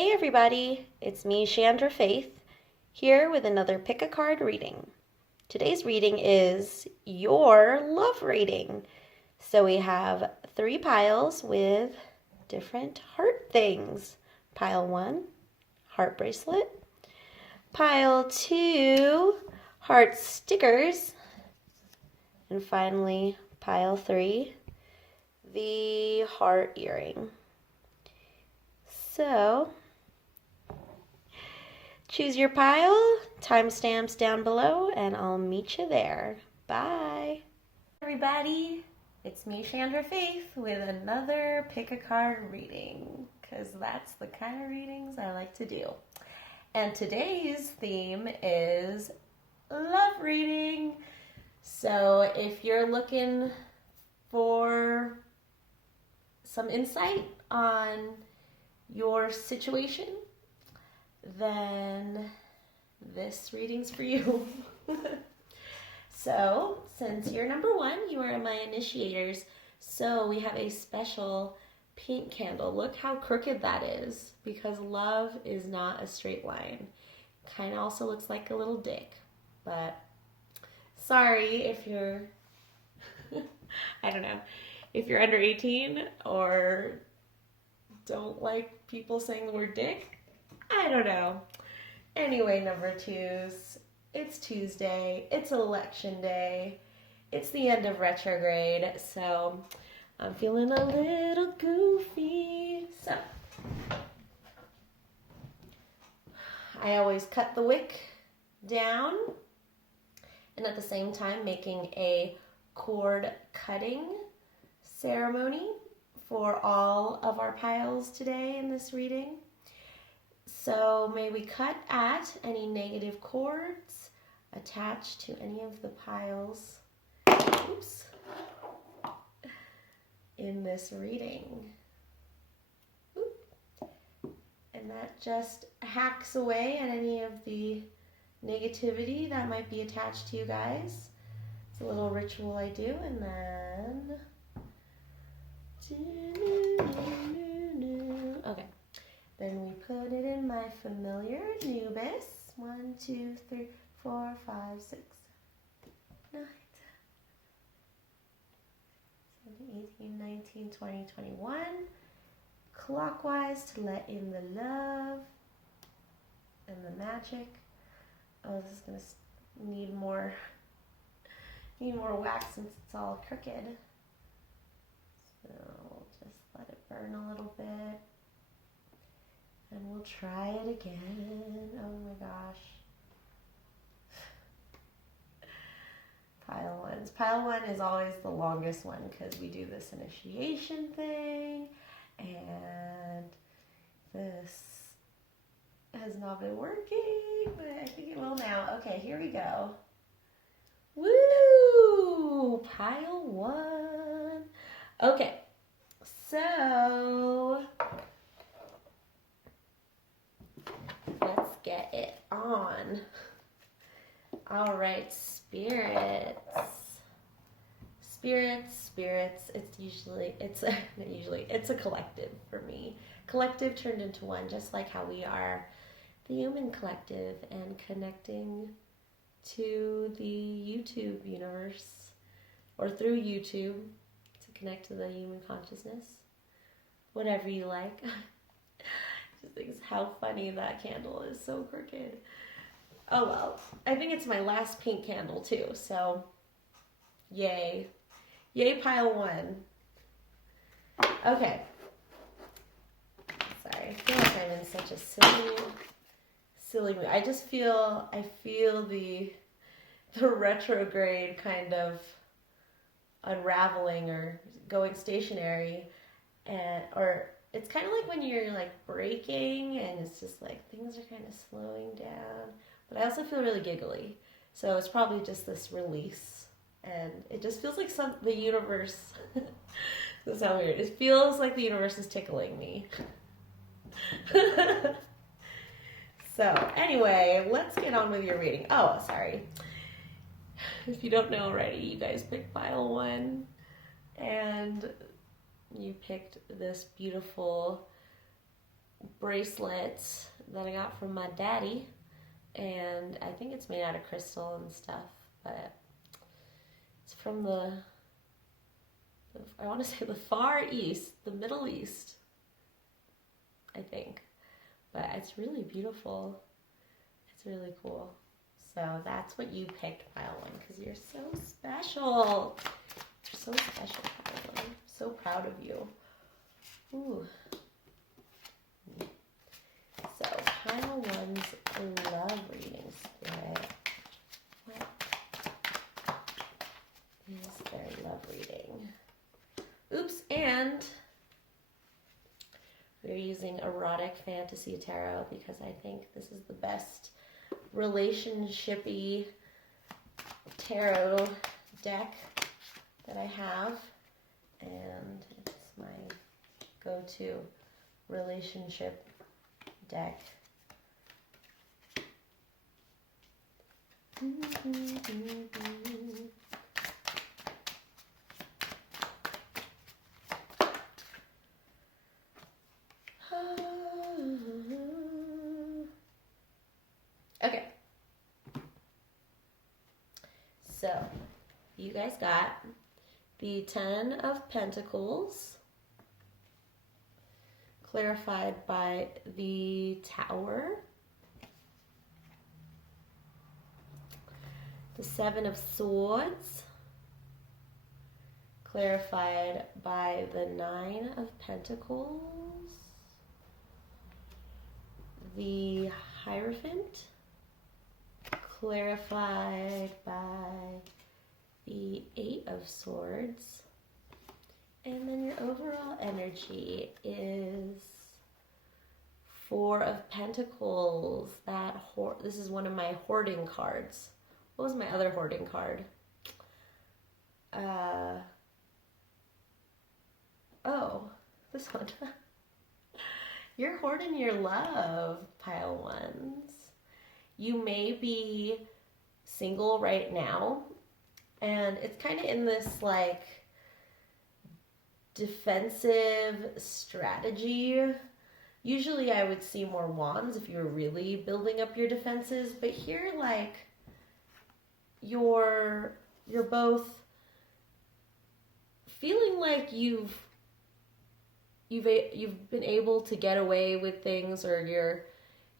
Hey everybody, it's me, Chandra Faith, here with another Pick a Card reading. Today's reading is your love reading. So we have 3 piles with different heart things. Pile 1, heart bracelet. Pile 2, heart stickers. And finally, pile 3, the heart earring. So, choose your pile, timestamps down below, and I'll meet you there. Bye. Everybody, it's me, Chandra Faith, with another Pick a Card reading, because that's the kind of readings I like to do. And today's theme is love reading. So if you're looking for some insight on your situation, then this reading's for you. So, since you're number 1, you are my initiators. So we have a special pink candle. Look how crooked that is, because love is not a straight line. Kind of also looks like a little dick, but sorry if you're, I don't know, if you're under 18 or don't like people saying the word dick. I don't know. Anyway, number 2s, it's Tuesday, it's election day, it's the end of retrograde, so I'm feeling a little goofy. So, I always cut the wick down, and at the same time making a cord cutting ceremony for all of our piles today in this reading. So may we cut at any negative cords attached to any of the piles, in this reading. And that just hacks away at any of the negativity that might be attached to you guys. It's a little ritual I do, and then okay. Then we put it in my familiar Nubis. 1, 2, 3, 4, 5, 6, 9, 10, 18, 19, 20, 21. Clockwise to let in the love and the magic. Oh, this is gonna need more wax since it's all crooked. So just let it burn a little bit. And we'll try it again. Oh my gosh. Pile 1s. Pile 1 is always the longest one because we do this initiation thing. And this has not been working, but I think it will now. Okay, here we go. Woo! Pile 1. Okay, so let's get it on. All right, spirits. Spirits, it's a collective for me. Collective turned into one, just like how we are the human collective and connecting to the YouTube universe, or through YouTube to connect to the human consciousness. Whatever you like. Just thinks how funny that candle is, so crooked. Oh well, I think it's my last pink candle too, so yay. Yay, pile 1. Okay. Sorry, I feel like I'm in such a silly mood. I feel the retrograde kind of unraveling or going stationary, or it's kind of like when you're like braking and it's just like things are kind of slowing down. But I also feel really giggly, so it's probably just this release. And it just feels like the universe, this sounds weird, it feels like the universe is tickling me. So, anyway, let's get on with your reading. Oh, sorry. If you don't know already, you guys picked pile 1, and you picked this beautiful bracelet that I got from my daddy, and I think it's made out of crystal and stuff, but it's from I want to say the Far East, the Middle East, I think. But it's really beautiful. It's really cool. So that's what you picked, pile one, because you're so special. You're so special, pile one. I'm so proud of you. Ooh. So pile one's love reading spirit. What is their love reading? Oops, and we're using Erotic Fantasy Tarot because I think this is the best relationship-y tarot deck that I have, and it's my go-to relationship deck. Okay, so you guys got the Ten of Pentacles, clarified by the Tower, the Seven of Swords, clarified by the Nine of Pentacles, the Hierophant, clarified by the Eight of Swords, and then your overall energy is Four of Pentacles. This is one of my hoarding cards. What was my other hoarding card? Oh, this one. You're hoarding your love, pile ones. You may be single right now, and it's kind of in this like defensive strategy. Usually I would see more wands if you were really building up your defenses, but here like you're both feeling like you've been able to get away with things, or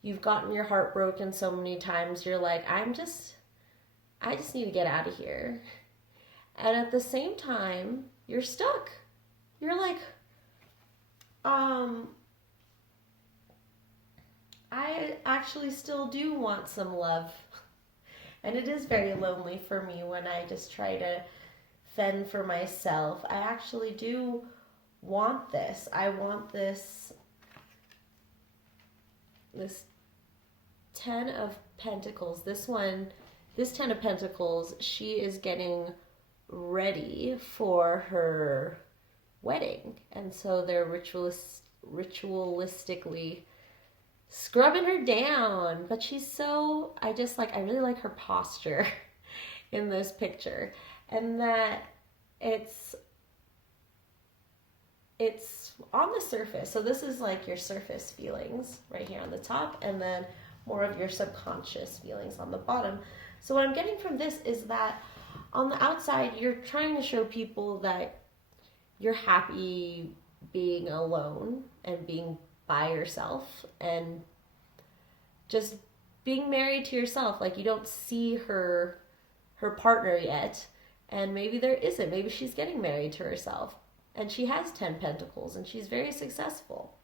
you've gotten your heart broken so many times, you're like, I just need to get out of here. And at the same time, you're stuck. You're like, I actually still do want some love. And it is very lonely for me when I just try to fend for myself. I actually do want this. I want this Ten of Pentacles. This Ten of Pentacles, she is getting ready for her wedding. And so they're ritualistically scrubbing her down. But she's so, I really like her posture in this picture. And that it's on the surface. So this is like your surface feelings right here on the top, and then more of your subconscious feelings on the bottom. So what I'm getting from this is that on the outside, you're trying to show people that you're happy being alone and being by yourself and just being married to yourself. Like you don't see her partner yet, and maybe there isn't. Maybe she's getting married to herself. And she has 10 pentacles, and she's very successful.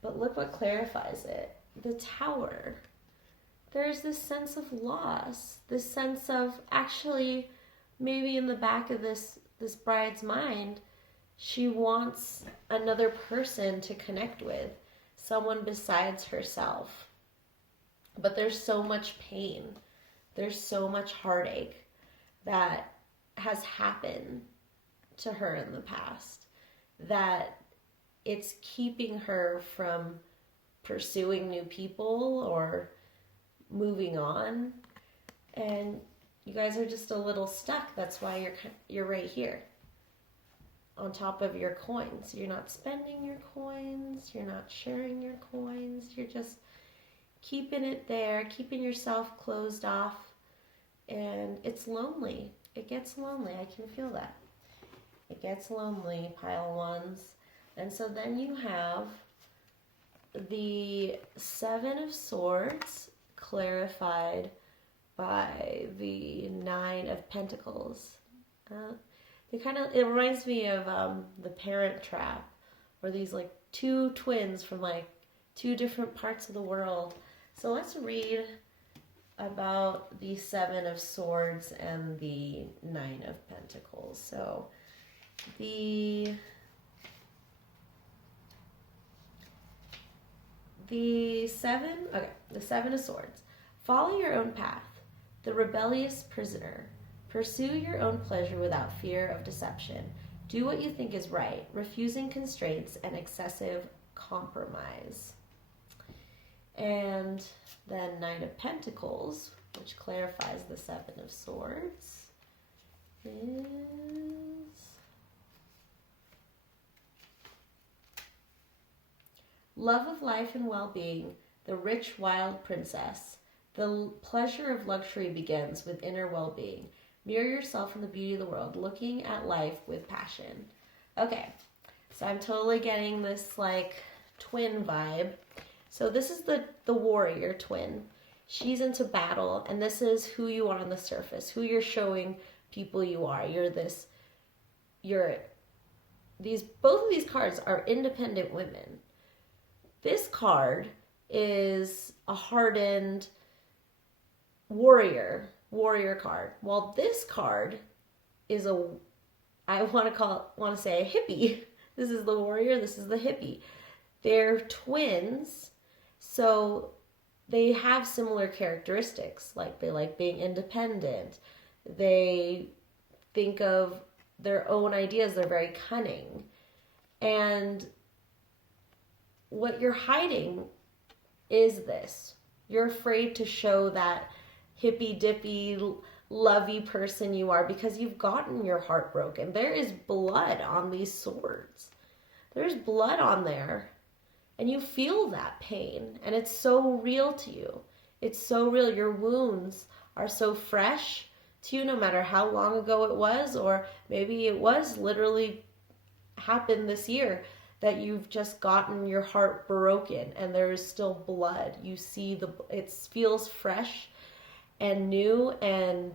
But look what clarifies it. The Tower. There's this sense of loss. This sense of, actually, maybe in the back of this bride's mind, she wants another person to connect with. Someone besides herself. But there's so much pain. There's so much heartache that has happened to her in the past, that it's keeping her from pursuing new people or moving on. And you guys are just a little stuck. That's why you're right here. on top of your coins. You're not spending your coins, you're not sharing your coins, you're just keeping it there, keeping yourself closed off, and it's lonely. It gets lonely. I can feel that. It gets lonely, pile ones. And so then you have the Seven of Swords clarified by the Nine of Pentacles. It reminds me of the Parent Trap, where these like two twins from like two different parts of the world. So let's read about the Seven of Swords and the Nine of Pentacles. So the Seven of Swords. Follow your own path, the rebellious prisoner. Pursue your own pleasure without fear of deception. Do what you think is right, refusing constraints and excessive compromise. And then Nine of Pentacles, which clarifies the Seven of Swords, is love of life and well-being, the rich wild princess. The pleasure of luxury begins with inner well-being. Mirror yourself in the beauty of the world, looking at life with passion. Okay, so I'm totally getting this like twin vibe. So this is the warrior twin. She's into battle, and this is who you are on the surface, who you're showing people you are. Both of these cards are independent women. This card is a hardened warrior card. While this card is I want to say a hippie. This is the warrior, this is the hippie. They're twins, so they have similar characteristics. Like they like being independent. They think of their own ideas. They're very cunning. And what you're hiding is this. You're afraid to show that hippy-dippy, lovey person you are because you've gotten your heart broken. There is blood on these swords. There's blood on there. And you feel that pain. And it's so real to you. It's so real. Your wounds are so fresh to you no matter how long ago it was, or maybe it was literally happened this year, that you've just gotten your heart broken and there is still blood. You see it feels fresh and new, and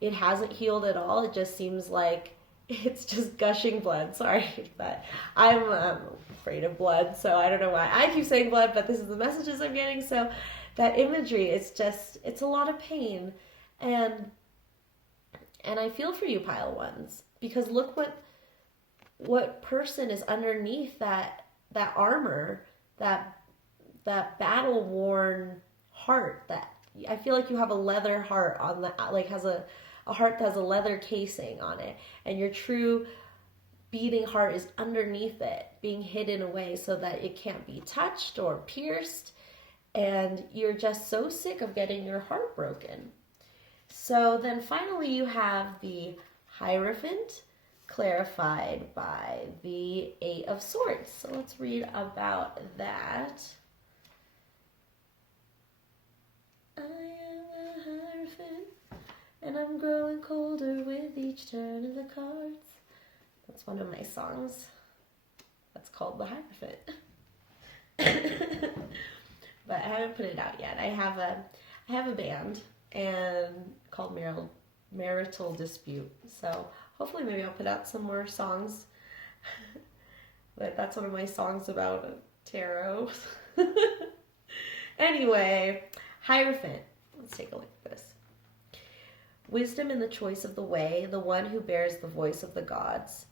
it hasn't healed at all. It just seems like it's just gushing blood. Sorry, but I'm afraid of blood, so I don't know why I keep saying blood, but this is the messages I'm getting. So that imagery, it's a lot of pain. And I feel for you, pile ones, because look what person is underneath that armor, that battle worn heart. That I feel like you have a leather heart on has a heart that has a leather casing on it, and your true beating heart is underneath it, being hidden away so that it can't be touched or pierced, and you're just so sick of getting your heart broken. So then finally you have the Hierophant, clarified by the Eight of Swords. So let's read about that. I am a Hierophant, and I'm growing colder with each turn of the cards. That's one of my songs. That's called The Hierophant. But I haven't put it out yet. I have a band and called Marital Dispute. So hopefully maybe I'll put out some more songs. But that's one of my songs about tarot. Anyway, Hierophant. Let's take a look at this. Wisdom in the choice of the way, the one who bears the voice of the gods.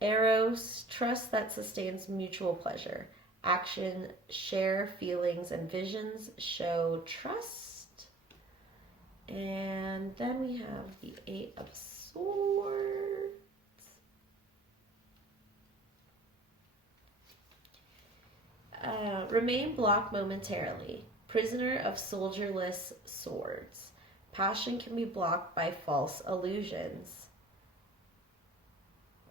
Eros, trust that sustains mutual pleasure. Action, share feelings and visions, show trust. And then we have the Eight of Swords. Remain blocked momentarily. Prisoner of soldierless swords. Passion can be blocked by false illusions.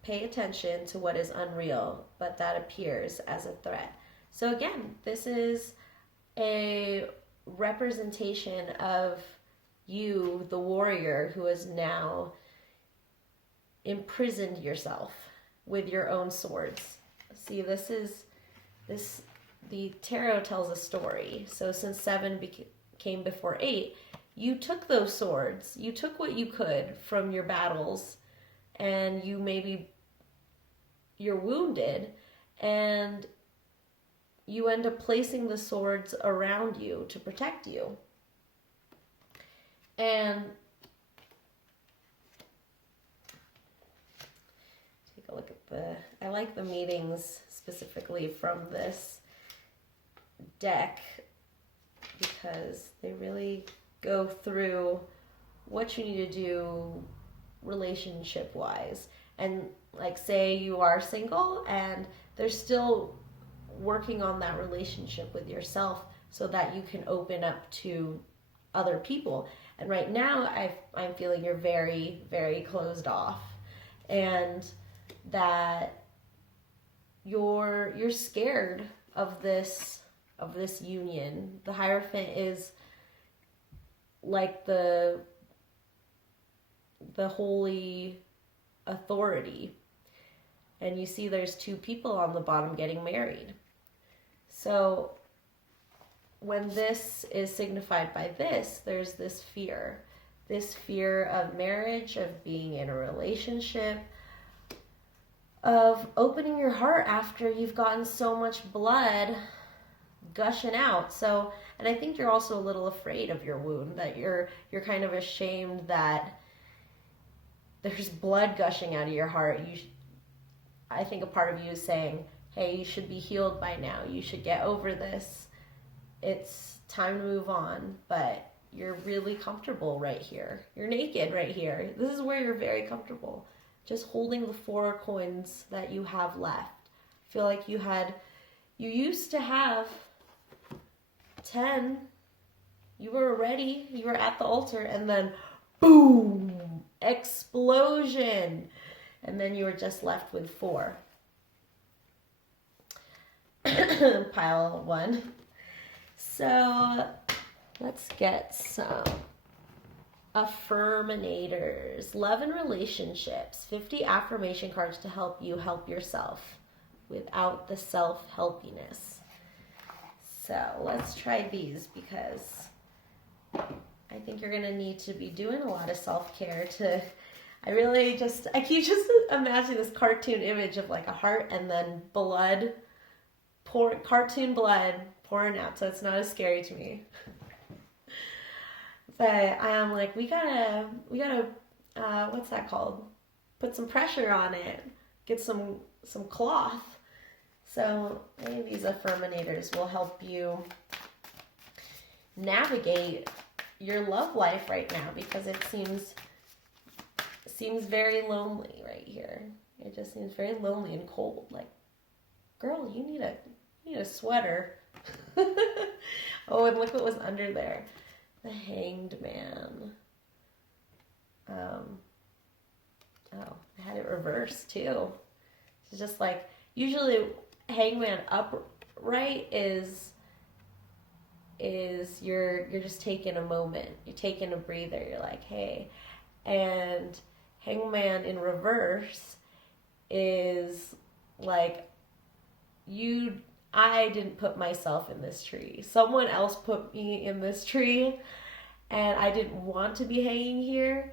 pay attention to what is unreal, but that appears as a threat. So again, this is a representation of you, the warrior, who has now imprisoned yourself with your own swords. See, the tarot tells a story. So since 7 came before 8, you took those swords, you took what you could from your battles, and you're wounded, and you end up placing the swords around you to protect you. And take a look at I like the meetings specifically from this deck because they really go through what you need to do relationship wise. And like, say you are single and they're still working on that relationship with yourself so that you can open up to other people. And right now I'm feeling you're very, very closed off, and that you're scared of this union. The Hierophant is like the holy authority, and you see there's 2 people on the bottom getting married. So when this is signified by this, there's this fear of marriage, of being in a relationship, of opening your heart after you've gotten so much blood gushing out. So, and I think you're also a little afraid of your wound, that you're kind of ashamed that there's blood gushing out of your heart. I think a part of you is saying, hey, you should be healed by now. You should get over this. It's time to move on. But you're really comfortable right here. You're naked right here. This is where you're very comfortable. Just holding the 4 coins that you have left. I feel like you used to have 10. You were ready. You were at the altar, and then boom, explosion. And then you were just left with 4. Pile 1. So let's get some affirminators. Love and relationships. 50 affirmation cards to help you help yourself without the self-helpiness. So let's try these, because I think you're going to need to be doing a lot of self-care I keep just imagining this cartoon image of like a heart and then cartoon blood pouring out, so it's not as scary to me. But I'm like, we gotta, what's that called? Put some pressure on it. Get some cloth. So any of these affirminators will help you navigate your love life right now, because it seems very lonely right here. It just seems very lonely and cold. Like, girl, you need a sweater. Oh, and look what was under there. The Hanged Man. I had it reversed too. It's just like, usually Hangman upright is you're just taking a moment. You're taking a breather. You're like, hey. And Hangman in reverse is like, I didn't put myself in this tree. Someone else put me in this tree, and I didn't want to be hanging here.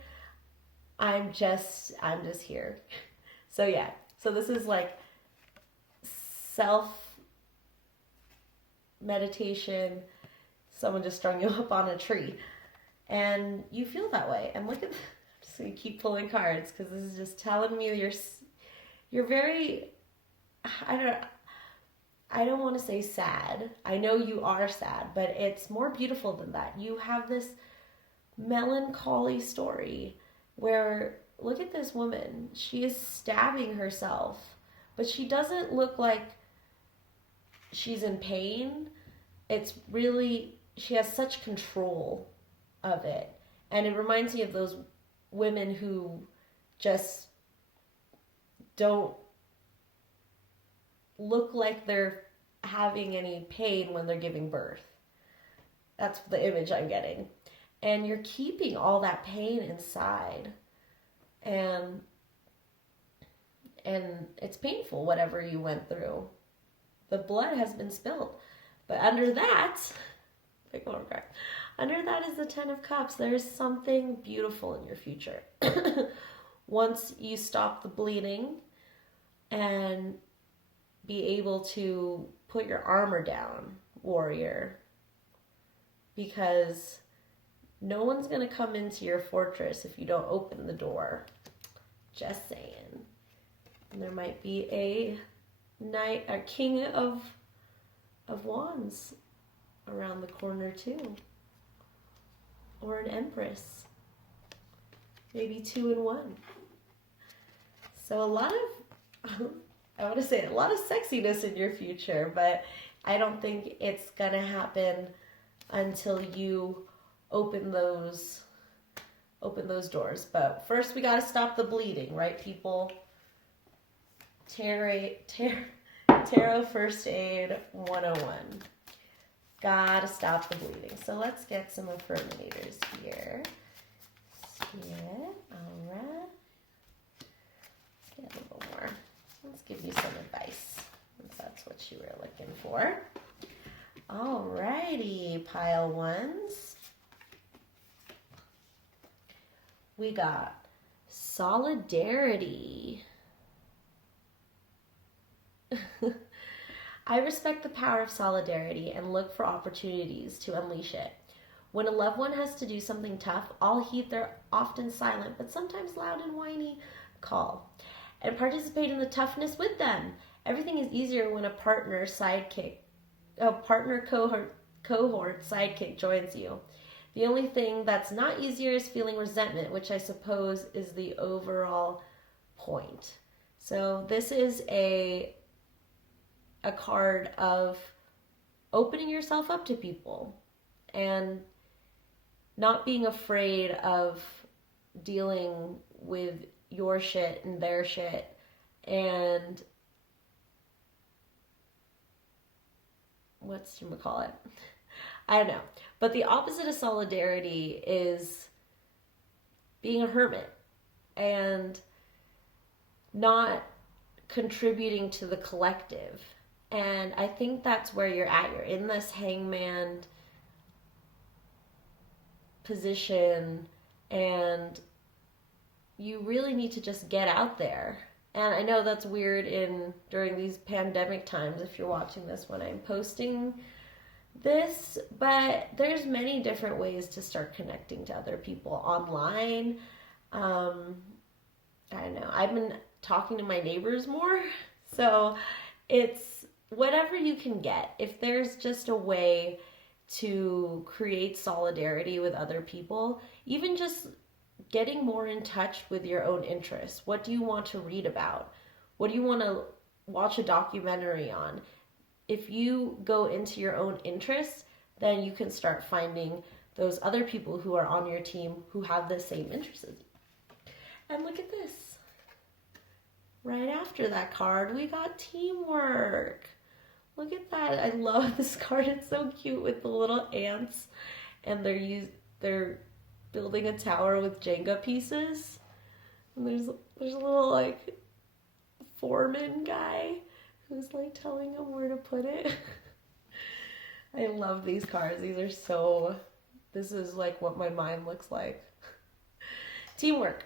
I'm just here. So yeah. So this is like self meditation. Someone just strung you up on a tree, and you feel that way. And look at, so you keep pulling cards, because this is just telling me you're very, I don't want to say sad. I know you are sad, but it's more beautiful than that. You have this melancholy story where, look at this woman. She is stabbing herself, but she doesn't look like she's in pain. It's really, she has such control of it. And it reminds me of those women who just don't look like they're having any pain when they're giving birth. That's the image I'm getting. And you're keeping all that pain inside. And it's painful, whatever you went through. The blood has been spilled. But under that, under that is the Ten of Cups. There's something beautiful in your future. Once you stop the bleeding and be able to put your armor down, warrior, because no one's going to come into your fortress if you don't open the door. Just saying. And there might be a king of wands around the corner too. Or an empress. Maybe 2 in 1. So a lot of sexiness in your future, but I don't think it's going to happen until you open those doors. But first we got to stop the bleeding, right, people? Tarot First Aid 101. Gotta stop the bleeding. So let's get some affirmators here. Yeah, all right. Let's get a little more. Let's give you some advice, since that's what you were looking for. Alrighty, pile ones. We got solidarity. I respect the power of solidarity and look for opportunities to unleash it. When a loved one has to do something tough, I'll heed their often silent but sometimes loud and whiny call and participate in the toughness with them. Everything is easier when a partner cohort sidekick joins you. The only thing that's not easier is feeling resentment, which I suppose is the overall point. So this is a card of opening yourself up to people and not being afraid of dealing with your shit and their shit, and I don't know. But the opposite of solidarity is being a hermit and not contributing to the collective. And I think that's where you're at. You're in this hangman position, and you really need to just get out there. And I know that's weird during these pandemic times if you're watching this when I'm posting this, but there's many different ways to start connecting to other people online. I don't know. I've been talking to my neighbors more, so it's whatever you can get. If there's just a way to create solidarity with other people, even just getting more in touch with your own interests. What do you want to read about? What do you want to watch a documentary on? If you go into your own interests, then you can start finding those other people who are on your team who have the same interests as you. And look at this. Right after that card, we got teamwork. Look at that. I love this card. It's so cute with the little ants, and they're building a tower with Jenga pieces. And there's a little like foreman guy who's like telling them where to put it. I love these cards. This is like what my mind looks like. Teamwork.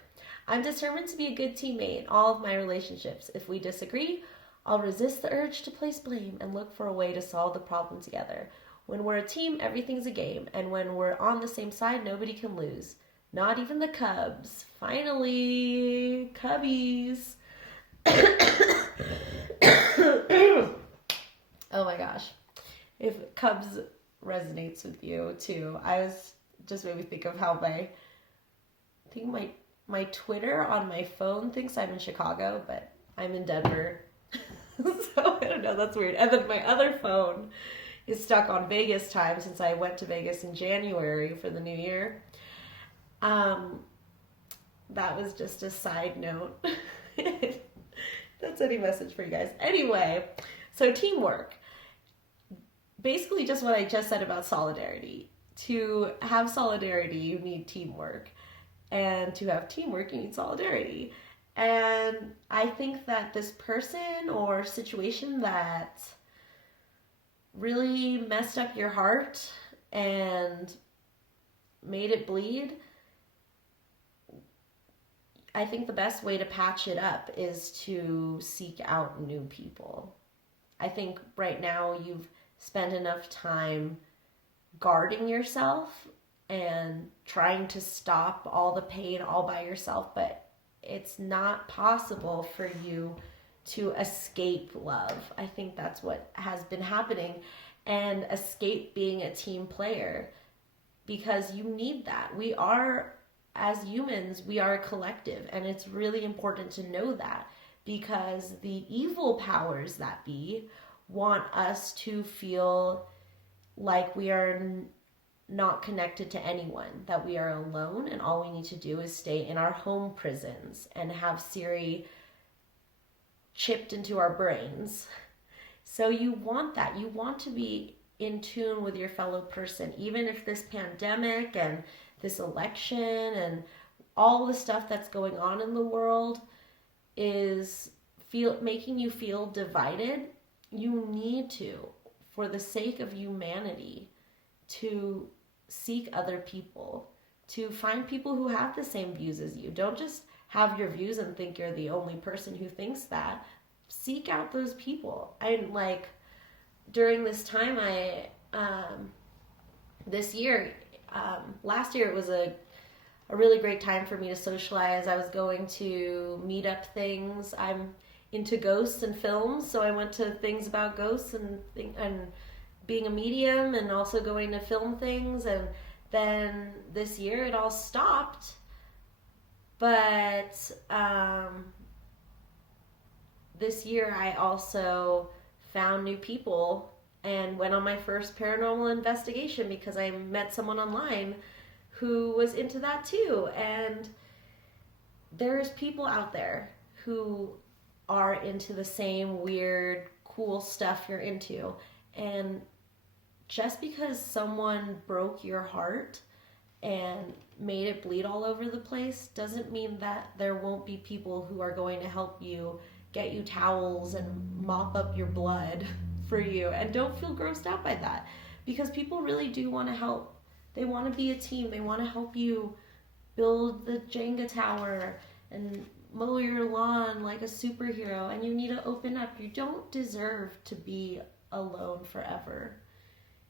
I'm determined to be a good teammate in all of my relationships. If we disagree, I'll resist the urge to place blame and look for a way to solve the problem together. When we're a team, everything's a game. And when we're on the same side, nobody can lose. Not even the Cubs. Finally, Cubbies. Oh my gosh. If Cubs resonates with you too, just made me think of how my Twitter on my phone thinks I'm in Chicago, but I'm in Denver. So I don't know, that's weird. And then my other phone is stuck on Vegas time since I went to Vegas in January for the new year. That was just a side note. That's any message for you guys. Anyway, so teamwork. Basically just what I just said about solidarity. To have solidarity, you need teamwork. And to have teamwork, you need solidarity. And I think that this person or situation that really messed up your heart and made it bleed, I think the best way to patch it up is to seek out new people. I think right now you've spent enough time guarding yourself and trying to stop all the pain all by yourself, but it's not possible for you to escape love. I think that's what has been happening, and escape being a team player, because you need that. We are, as humans, we are a collective, and it's really important to know that, because the evil powers that be want us to feel like we are not connected to anyone, that we are alone, and all we need to do is stay in our home prisons and have Siri chipped into our brains. So you want that. You want to be in tune with your fellow person, even if this pandemic and this election and all the stuff that's going on in the world is making you feel divided. You need to, for the sake of humanity, to seek other people, to find people who have the same views as you. Don't just have your views and think you're the only person who thinks that. Seek out those people. During this time, this year, last year it was a really great time for me to socialize. I was going to meetup things. I'm into ghosts and films, so I went to things about ghosts and being a medium, and also going to film things. And then this year it all stopped, but this year I also found new people and went on my first paranormal investigation because I met someone online who was into that too. And there's people out there who are into the same weird, cool stuff you're into. And just because someone broke your heart and made it bleed all over the place doesn't mean that there won't be people who are going to help you, get you towels and mop up your blood for you. And don't feel grossed out by that, because people really do want to help. They want to be a team. They want to help you build the Jenga tower and mow your lawn like a superhero, and you need to open up. You don't deserve to be alone forever.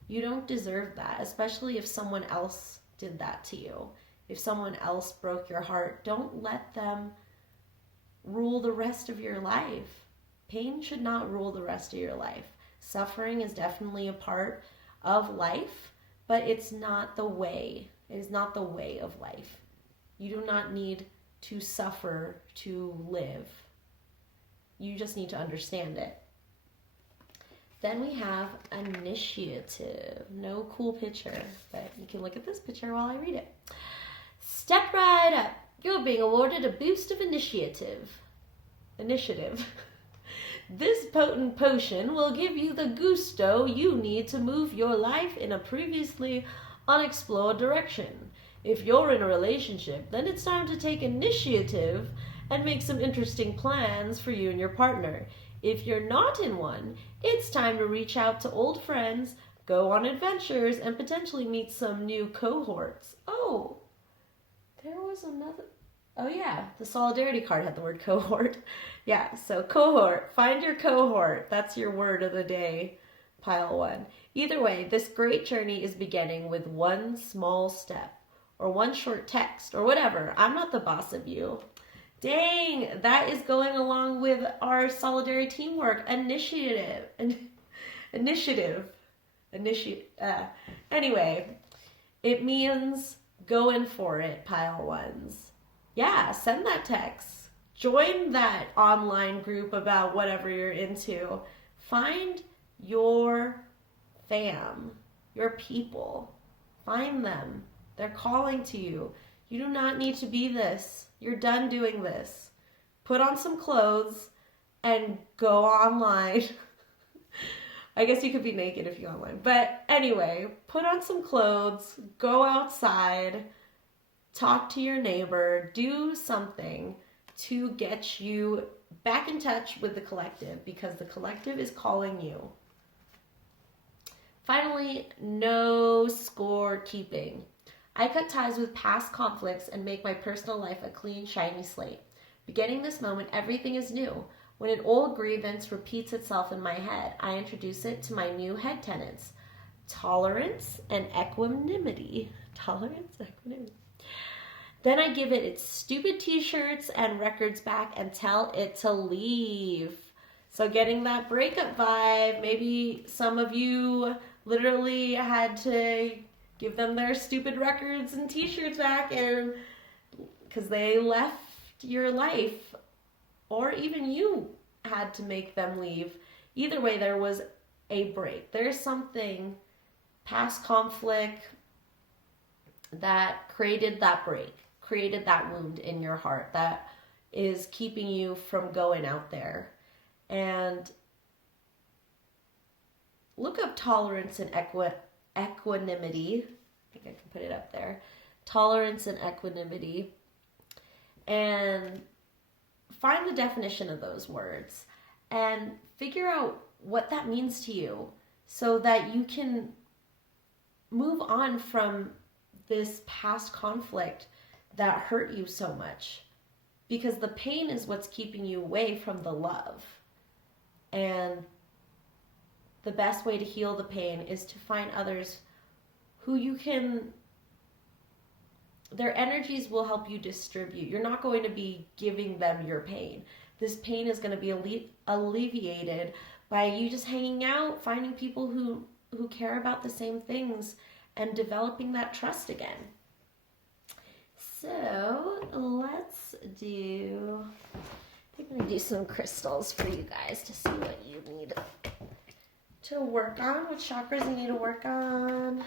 You don't deserve that, especially if someone else did that to you. If someone else broke your heart, don't let them rule the rest of your life. Pain should not rule the rest of your life. Suffering is definitely a part of life, but it's not the way. It is not the way of life. You do not need to suffer to live. You just need to understand it. Then we have initiative. No cool picture, but you can look at this picture while I read it. Step right up. You're being awarded a boost of initiative. This potent potion will give you the gusto you need to move your life in a previously unexplored direction. If you're in a relationship, then it's time to take initiative and make some interesting plans for you and your partner. If you're not in one, it's time to reach out to old friends, go on adventures, and potentially meet some new cohorts. Oh, there was another. Oh yeah, the solidarity card had the word cohort. Yeah, so cohort. Find your cohort. That's your word of the day, pile one. Either way, this great journey is beginning with one small step, or one short text, or whatever. I'm not the boss of you. Dang, that is going along with our solidarity teamwork initiative. Anyway, it means going for it, pile ones. Yeah, send that text. Join that online group about whatever you're into. Find your fam, your people. Find them. They're calling to you. You do not need to be this. You're done doing this. Put on some clothes and go online. I guess you could be naked if you go online. But anyway, put on some clothes, go outside, talk to your neighbor, do something to get you back in touch with the collective, because the collective is calling you. Finally, no score keeping. I cut ties with past conflicts and make my personal life a clean, shiny slate. Beginning this moment, everything is new. When an old grievance repeats itself in my head, I introduce it to my new head tenets: tolerance and equanimity. Tolerance, equanimity. Then I give it its stupid t-shirts and records back and tell it to leave. So getting that breakup vibe, maybe some of you literally had to give them their stupid records and t-shirts back, and because they left your life, or even you had to make them leave. Either way, there was a break. There's something, past conflict, that created that break, created that wound in your heart that is keeping you from going out there. And look up tolerance and equanimity. I think I can put it up there. Tolerance and equanimity. And find the definition of those words and figure out what that means to you, so that you can move on from this past conflict that hurt you so much. Because the pain is what's keeping you away from the love. And the best way to heal the pain is to find others who you can, their energies will help you distribute. You're not going to be giving them your pain. This pain is going to be alleviated by you just hanging out, finding people who care about the same things, and developing that trust again. So let's do, I think I'm going to do some crystals for you guys to see what you need to work on, what chakras you need to work on,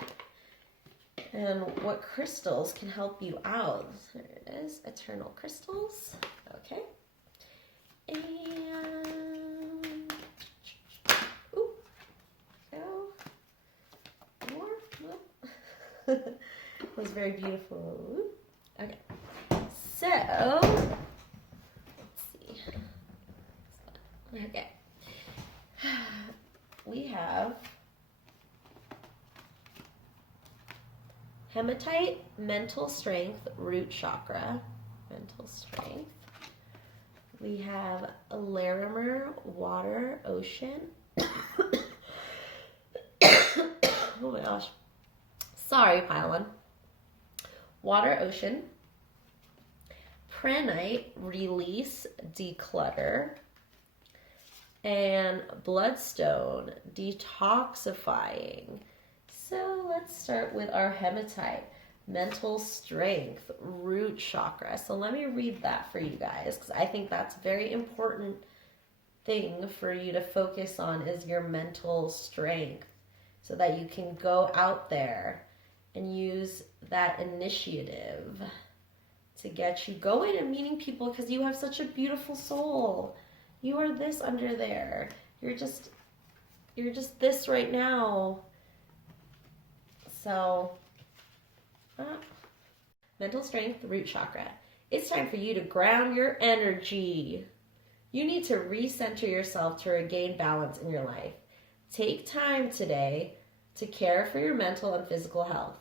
and what crystals can help you out. There it is, eternal crystals. Okay. And, ooh, go, more, it was very beautiful. Okay, so, let's see. Okay. We have hematite, mental strength, root chakra, mental strength. We have Larimer, water, ocean. Oh my gosh. Sorry, Pylon. Water, ocean. Pranite, release, declutter. And bloodstone, detoxifying. So let's start with our hematite, mental strength, root chakra. So let me read that for you guys, because I think that's a very important thing for you to focus on, is your mental strength, so that you can go out there and use that initiative to get you going and meeting people, because you have such a beautiful soul. You are this under there. You're just this right now. So, mental strength, root chakra. It's time for you to ground your energy. You need to recenter yourself to regain balance in your life. Take time today to care for your mental and physical health.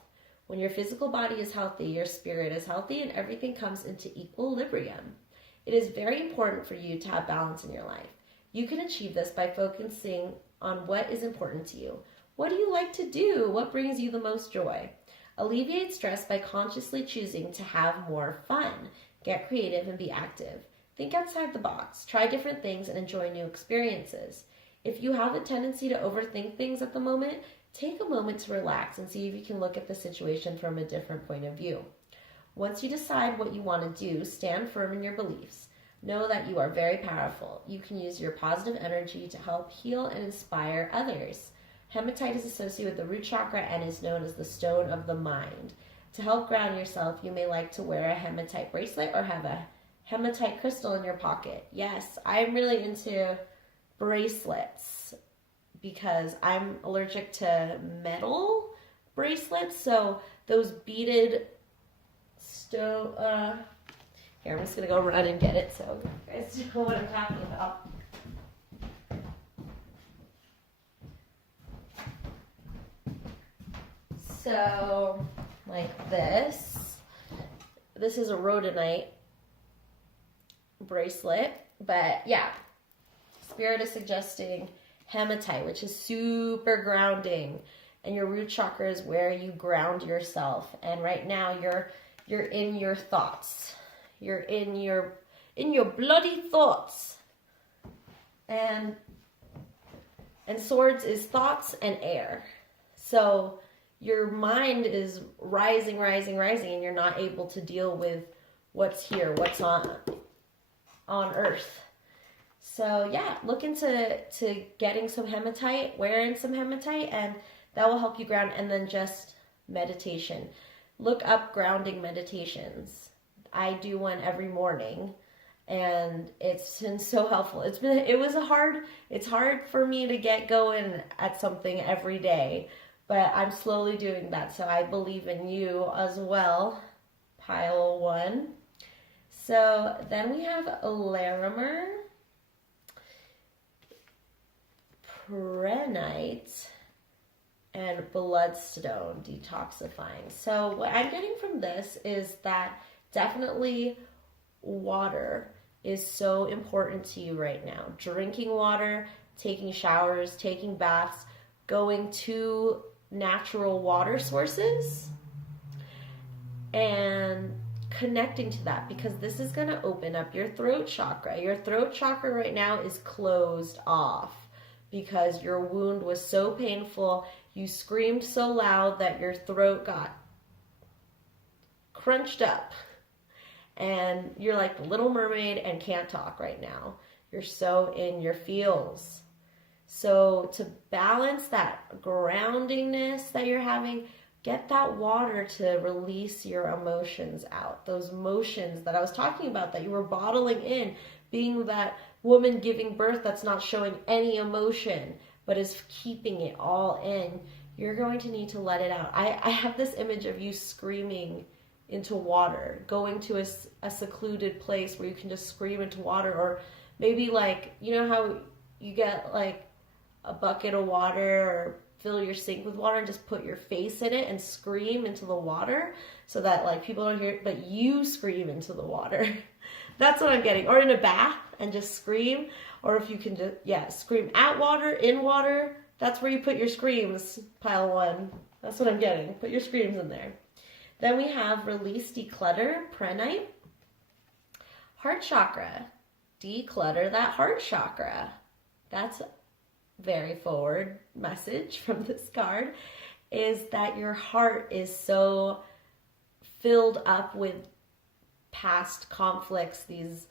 When your physical body is healthy, your spirit is healthy, and everything comes into equilibrium. It is very important for you to have balance in your life. You can achieve this by focusing on what is important to you. What do you like to do? What brings you the most joy? Alleviate stress by consciously choosing to have more fun. Get creative and be active. Think outside the box. Try different things and enjoy new experiences. If you have a tendency to overthink things at the moment, take a moment to relax and see if you can look at the situation from a different point of view. Once you decide what you want to do, stand firm in your beliefs. Know that you are very powerful. You can use your positive energy to help heal and inspire others. Hematite is associated with the root chakra and is known as the stone of the mind. To help ground yourself, you may like to wear a hematite bracelet or have a hematite crystal in your pocket. Yes, I'm really into bracelets because I'm allergic to metal bracelets. So those beaded here, I'm just gonna go run and get it so you guys know what I'm talking about. So, like this. This is a rhodonite bracelet, but yeah, Spirit is suggesting hematite, which is super grounding, and your root chakra is where you ground yourself. And right now, you're in your thoughts. You're in your bloody thoughts. And swords is thoughts and air. So your mind is rising, and you're not able to deal with what's here, what's on earth. So yeah, look into getting some hematite, wearing some hematite, and that will help you ground. And then just meditation. Look up grounding meditations. I do one every morning, and it's been so helpful. It's hard for me to get going at something every day, but I'm slowly doing that. So I believe in you as well, pile 1. So then we have Larimer, Prenite, and Bloodstone detoxifying. So what I'm getting from this is that definitely water is so important to you right now. Drinking water, taking showers, taking baths, going to natural water sources, and connecting to that, because this is going to open up your throat chakra. Your throat chakra right now is closed off because your wound was so painful. You screamed so loud that your throat got crunched up. And you're like the Little Mermaid and can't talk right now. You're so in your feels. So to balance that groundingness that you're having, get that water to release your emotions out. Those emotions that I was talking about that you were bottling in, being that woman giving birth that's not showing any emotion, but is keeping it all in. You're going to need to let it out. I have this image of you screaming into water, going to a secluded place where you can just scream into water, or maybe like, you know how you get like a bucket of water or fill your sink with water and just put your face in it and scream into the water so that like people don't hear it, but you scream into the water. That's what I'm getting. Or in a bath and just scream, or if you can just, scream at water, in water. That's where you put your screams, pile 1. That's what I'm getting. Put your screams in there. Then we have release, declutter, Prenite. Heart chakra. Declutter that heart chakra. That's a very forward message from this card, is that your heart is so filled up with past conflicts, these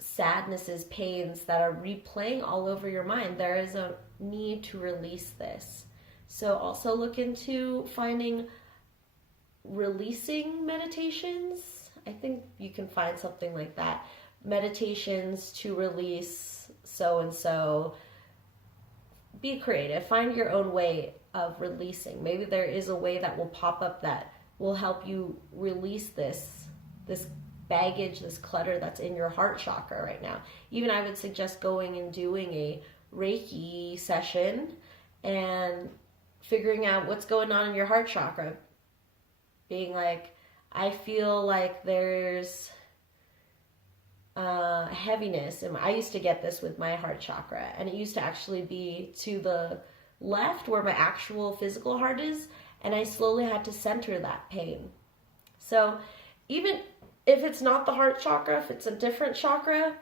sadnesses, pains that are replaying all over your mind. There is a need to release this. So also look into finding releasing meditations. I think you can find something like that. Meditations to release so and so. Be creative. Find your own way of releasing. Maybe there is a way that will pop up that will help you release this baggage, this clutter that's in your heart chakra right now. Even I would suggest going and doing a Reiki session and figuring out what's going on in your heart chakra. Being like, I feel like there's heaviness. And I used to get this with my heart chakra, and it used to actually be to the left where my actual physical heart is, and I slowly had to center that pain. So even if it's not the heart chakra, if it's a different chakra,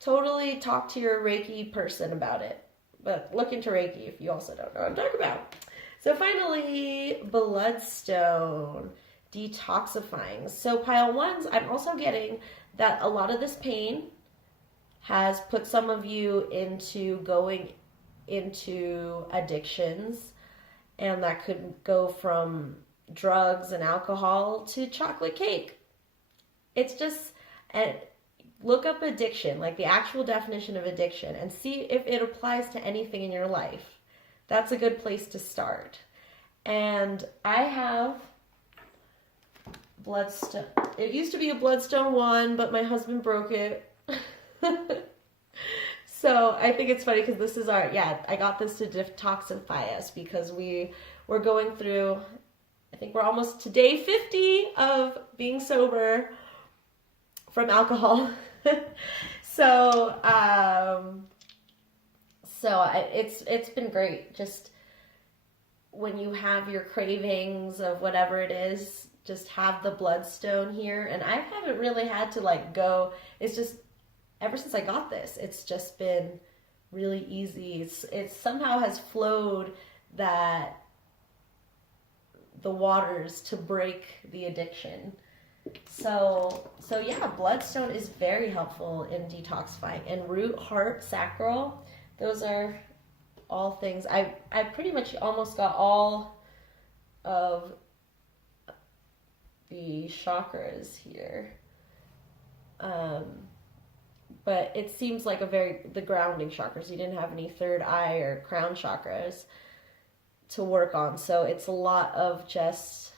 totally talk to your Reiki person about it. But look into Reiki if you also don't know what I'm talking about. So finally, Bloodstone, detoxifying. So pile 1s, I'm also getting that a lot of this pain has put some of you into going into addictions, and that could go from drugs and alcohol to chocolate cake. It's just, and look up addiction, like the actual definition of addiction, and see if it applies to anything in your life. That's a good place to start. And I have Bloodstone. It used to be a Bloodstone 1, but my husband broke it. So I think it's funny because this is I got this to detoxify us because we're going through, I think we're almost to day 50 of being sober from alcohol. So it's been great. Just when you have your cravings of whatever it is, just have the Bloodstone here. And I haven't really had to like go. It's just ever since I got this, it's just been really easy. It somehow has flowed the waters to break the addiction. So yeah, Bloodstone is very helpful in detoxifying. And root, heart, sacral, those are all things. I pretty much almost got all of the chakras here. But it seems like the grounding chakras. You didn't have any third eye or crown chakras to work on. So it's a lot of just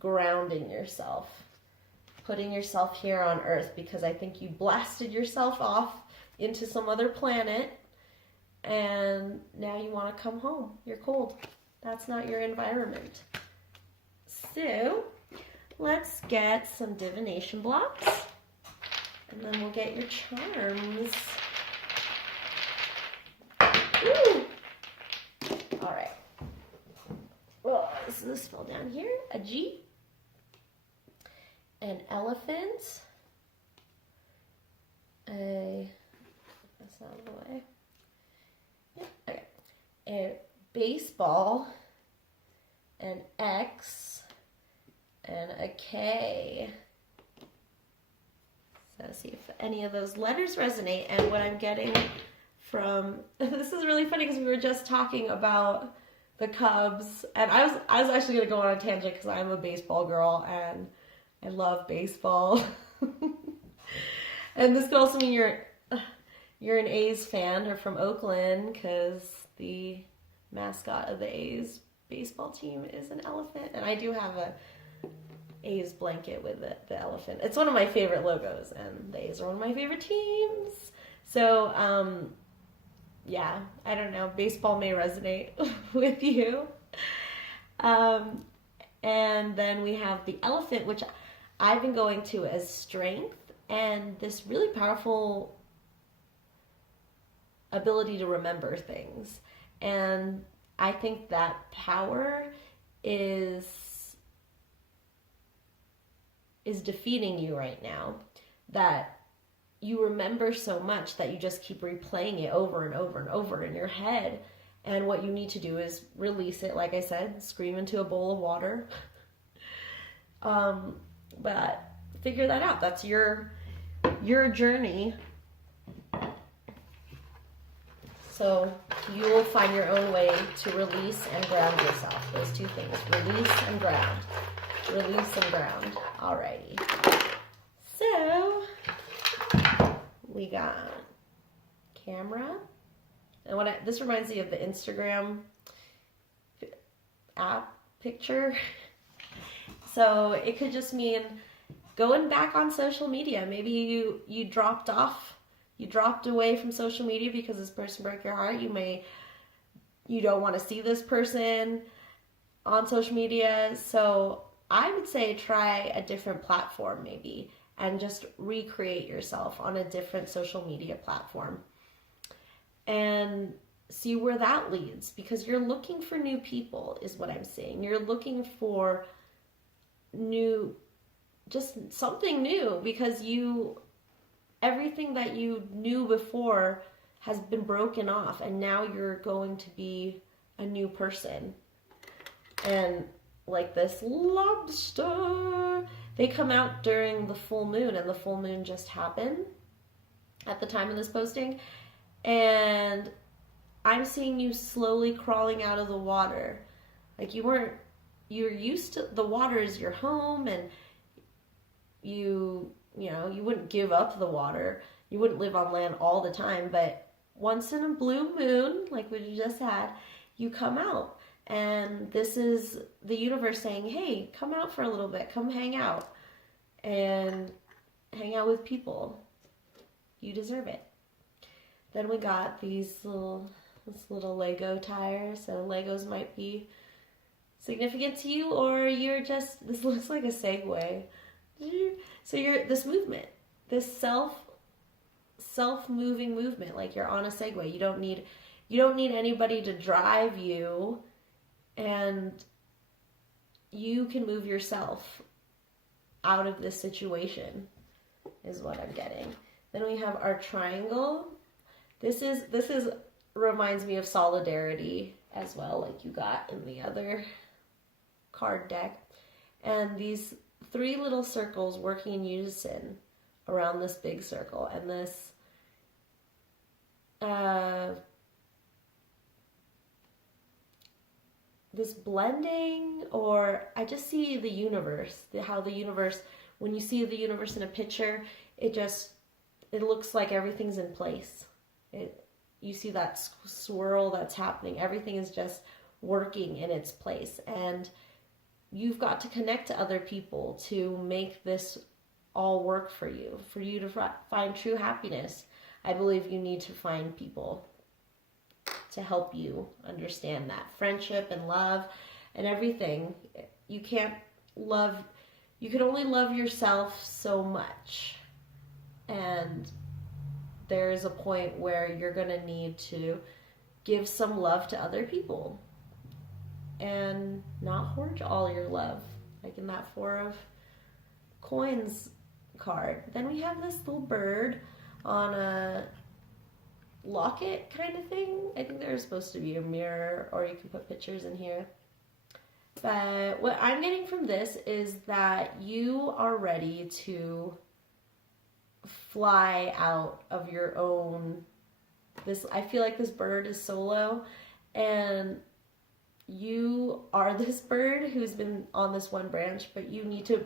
grounding yourself, putting yourself here on earth, because I think you blasted yourself off into some other planet and now you want to come home. You're cold. That's not your environment. So let's get some divination blocks. And then we'll get your charms. Ooh. All right. Oh, so this fell down here. A G. An elephant. That's out of the way. Yep, okay. A baseball. An X. And a K. So see if any of those letters resonate. And what I'm getting from, this is really funny because we were just talking about the Cubs, and I was actually going to go on a tangent because I'm a baseball girl and I love baseball. And this could also mean you're an A's fan or from Oakland, because the mascot of the A's baseball team is an elephant, and I do have a A's blanket with the elephant. It's one of my favorite logos, and the A's are one of my favorite teams. So, yeah, I don't know. Baseball may resonate with you. And then we have the elephant, which I've been going to as strength, and this really powerful ability to remember things. And I think that power is defeating you right now, that you remember so much that you just keep replaying it over and over and over in your head. And what you need to do is release it, like I said, scream into a bowl of water. But figure that out. That's your journey. So you will find your own way to release and ground yourself. Those two things, release and ground. Release and ground. Alrighty. So we got camera. And this reminds me of the Instagram app picture. So it could just mean going back on social media. Maybe you dropped away from social media because this person broke your heart. You don't want to see this person on social media. So I would say try a different platform maybe, and just recreate yourself on a different social media platform and see where that leads, because you're looking for new people is what I'm saying. You're looking for just something new, because everything that you knew before has been broken off, and now you're going to be a new person. And like this lobster, they come out during the full moon, and the full moon just happened at the time of this posting. And I'm seeing you slowly crawling out of the water. Like you're used to, the water is your home, and you you wouldn't give up the water. You wouldn't live on land all the time, but once in a blue moon, like we just had, you come out. And this is the universe saying, hey, come out for a little bit. Come hang out. And hang out with people. You deserve it. Then we got this little Lego tire. So Legos might be significant to you, or you're just, this looks like a segue. So you're this movement, this self-moving movement, like you're on a Segway. You don't need anybody to drive you, and you can move yourself out of this situation, is what I'm getting. Then we have our triangle. This reminds me of solidarity as well, like you got in the other card deck. And these 3 little circles working in unison around this big circle, and this this blending, or I just see the universe, how the universe, when you see the universe in a picture, it looks like everything's in place. You see that swirl that's happening. Everything is just working in its place, and you've got to connect to other people to make this all work for you to find true happiness. I believe you need to find people to help you understand that. Friendship and love and everything. You can only love yourself so much. And there's a point where you're going to need to give some love to other people and not hoard all your love, like in that 4 of coins card. Then we have this little bird on a locket kind of thing. I think there's supposed to be a mirror, or you can put pictures in here. But what I'm getting from this is that you are ready to fly out of your own. I feel like this bird is solo, and you are this bird who's been on this one branch, but you need to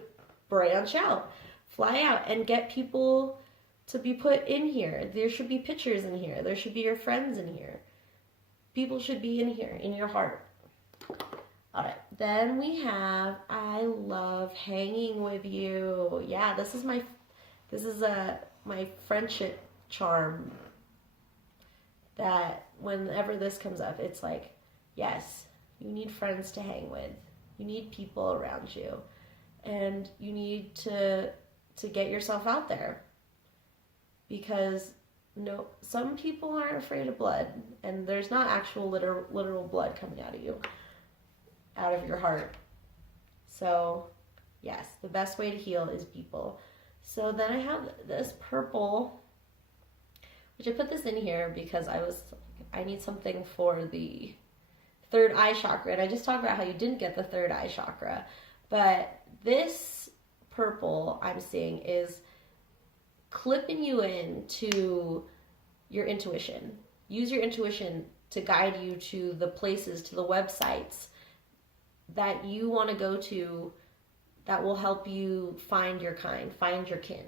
branch out, fly out, and get people to be put in here. There should be pictures in here. There should be your friends in here. People should be in here, in your heart. All right, then we have, I love hanging with you. Yeah, this is my friendship charm, that whenever this comes up, it's like, yes, you need friends to hang with. You need people around you. And you need to get yourself out there. Because some people aren't afraid of blood, and there's not actual literal blood coming out of you, out of your heart. So yes, the best way to heal is people. So then I have this purple, which I put this in here because I need something for the 3rd eye chakra, and I just talked about how you didn't get the 3rd eye chakra, but this purple I'm seeing is clipping you into your intuition. Use your intuition to guide you to the places, to the websites that you want to go to, that will help you find your kind, find your kin.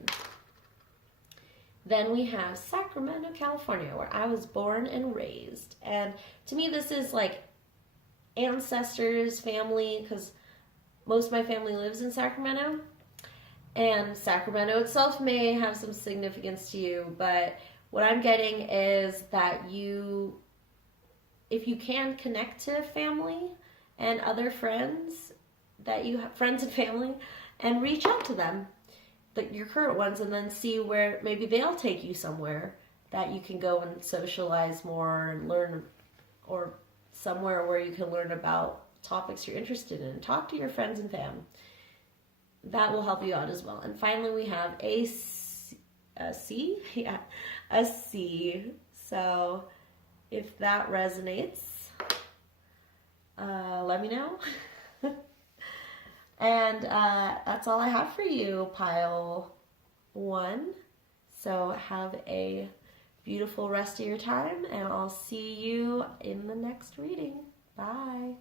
Then we have Sacramento, California, where I was born and raised. And to me, this is like ancestors, family, because most of my family lives in Sacramento. And Sacramento itself may have some significance to you, but what I'm getting is that if you can connect to family and other friends, that you have friends and family, and reach out to them, your current ones, and then see where maybe they'll take you somewhere that you can go and socialize more and learn, or somewhere where you can learn about topics you're interested in. Talk to your friends and fam. That will help you out as well. And finally, we have a C. Yeah, a C. So if that resonates, let me know. And that's all I have for you, pile 1. So have a beautiful rest of your time, and I'll see you in the next reading. Bye.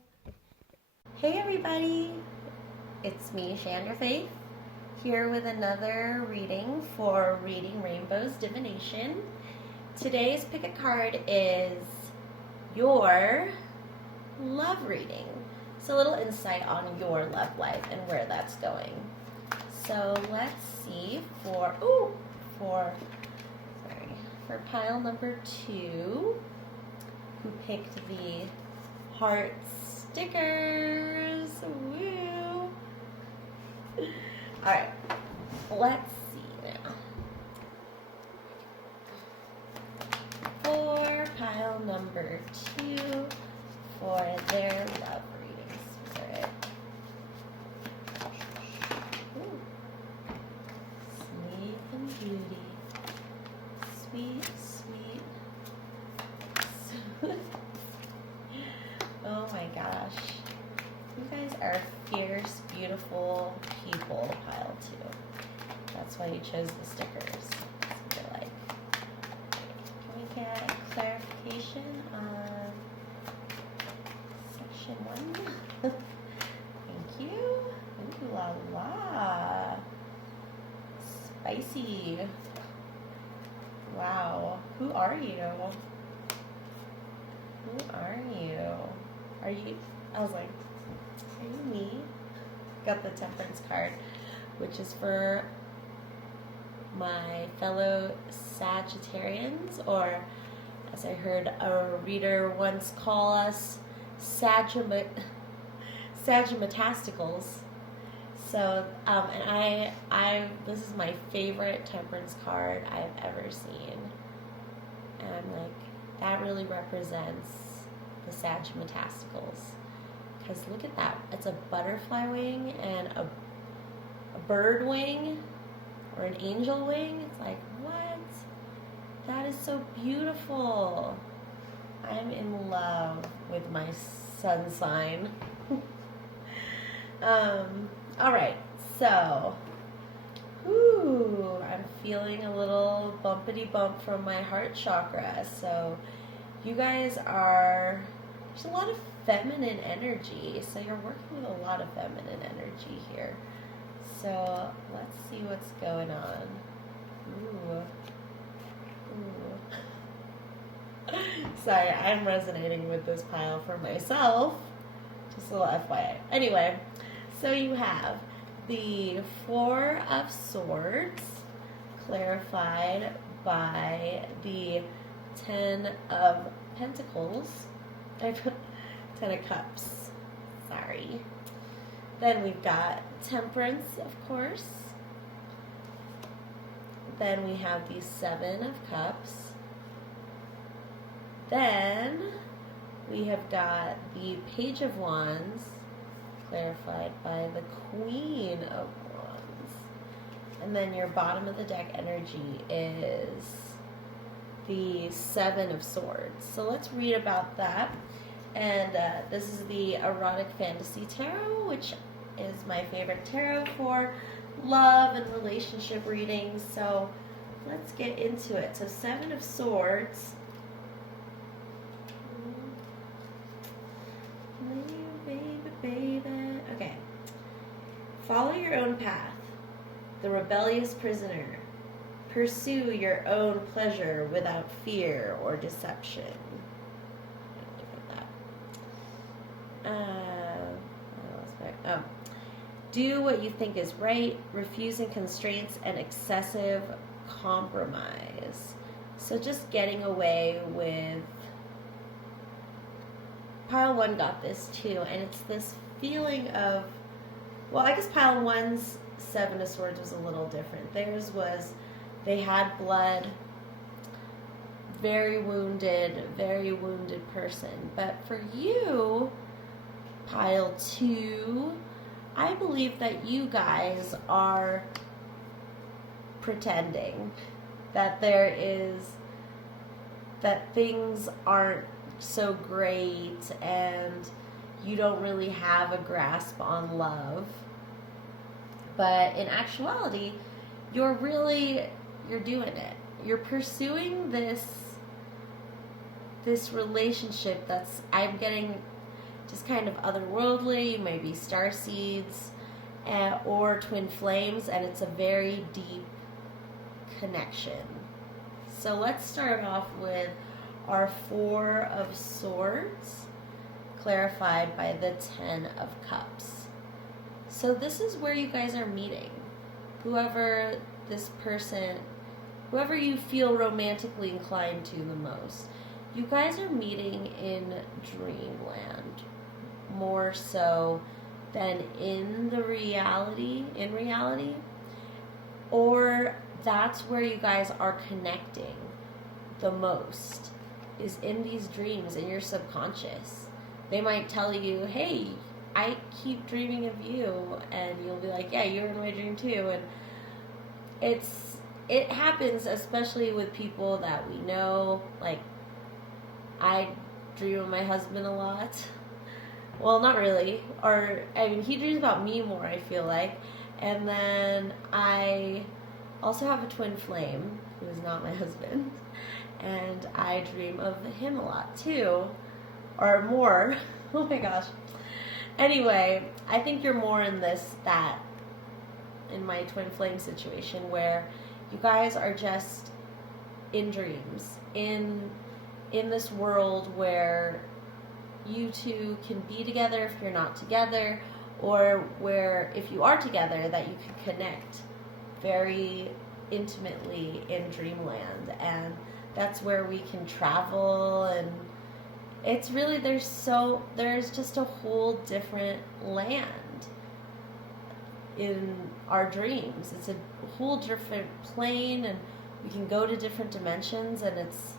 Hey everybody, it's me, Chandra Faith, Here with another reading for Reading Rainbow's Divination. Today's pick a card is your love reading. So a little insight on your love life and where that's going. So let's see for pile number 2, who picked the heart stickers. Woo! Alright, let's see now. For pile number 2 for their love readings. Alright. Sleep and beauty. Sweet, sweet. Oh my gosh. You guys are fierce, beautiful people, pile 2. That's why you chose the stickers. That's what they're like. Can we get clarification on section 1? Thank you. Ooh la la. Spicy. Wow. Who are you? Who are you? Are you? I was like, are you me? Got the Temperance card, which is for my fellow Sagittarians, or as I heard a reader once call us, Sagimatasticals. So, and I, this is my favorite Temperance card I've ever seen. And I'm like, that really represents the Sagimatasticals. Because look at that. It's a butterfly wing and a bird wing or an angel wing. It's like, what? That is so beautiful. I'm in love with my sun sign. All right, so, I'm feeling a little bumpity bump from my heart chakra. So you guys are, there's a lot of feminine energy. So you're working with a lot of feminine energy here. So let's see what's going on. Sorry, I'm resonating with this pile for myself. Just a little FYI. Anyway, so you have the 4 of Swords clarified by the 10 of Pentacles. I put 10 of Cups. Sorry. Then we've got Temperance, of course. Then we have the 7 of Cups. Then we have got the Page of Wands, clarified by the Queen of Wands. And then your bottom of the deck energy is the 7 of Swords. So let's read about that. And this is the Erotic Fantasy Tarot, which is my favorite tarot for love and relationship readings. So let's get into it. So 7 of Swords. Baby. Okay. Follow your own path. The rebellious prisoner. Pursue your own pleasure without fear or deception. Do what you think is right, refusing constraints and excessive compromise. So just getting away with... Pile 1 got this too, and it's this feeling of... Well, I guess Pile 1's 7 of Swords was a little different. Theirs was, they had blood, very wounded person. But for you, Pile 2, I believe that you guys are pretending that that things aren't so great and you don't really have a grasp on love. But in actuality, you're doing it. You're pursuing this relationship that's, I'm getting just kind of otherworldly, maybe star seeds, or twin flames, and it's a very deep connection. So let's start off with our Four of Swords, clarified by the Ten of Cups. So this is where you guys are meeting. Whoever you feel romantically inclined to the most, you guys are meeting in dreamland, more so than in reality, or that's where you guys are connecting the most, is in these dreams, in your subconscious. They might tell you, hey, I keep dreaming of you, and you'll be like, yeah, you were in my dream too. And it happens especially with people that we know. Like, I dream of my husband a lot. Well, not really. Or, I mean, he dreams about me more, I feel like. And then I also have a twin flame, who is not my husband. And I dream of him a lot, too. Or more. Oh my gosh. Anyway, I think you're more in in my twin flame situation, where you guys are just in dreams. In this world where you two can be together if you're not together, or where if you are together that you can connect very intimately in dreamland. And that's where we can travel, and it's really, there's just a whole different land in our dreams. It's a whole different plane, and we can go to different dimensions, and it's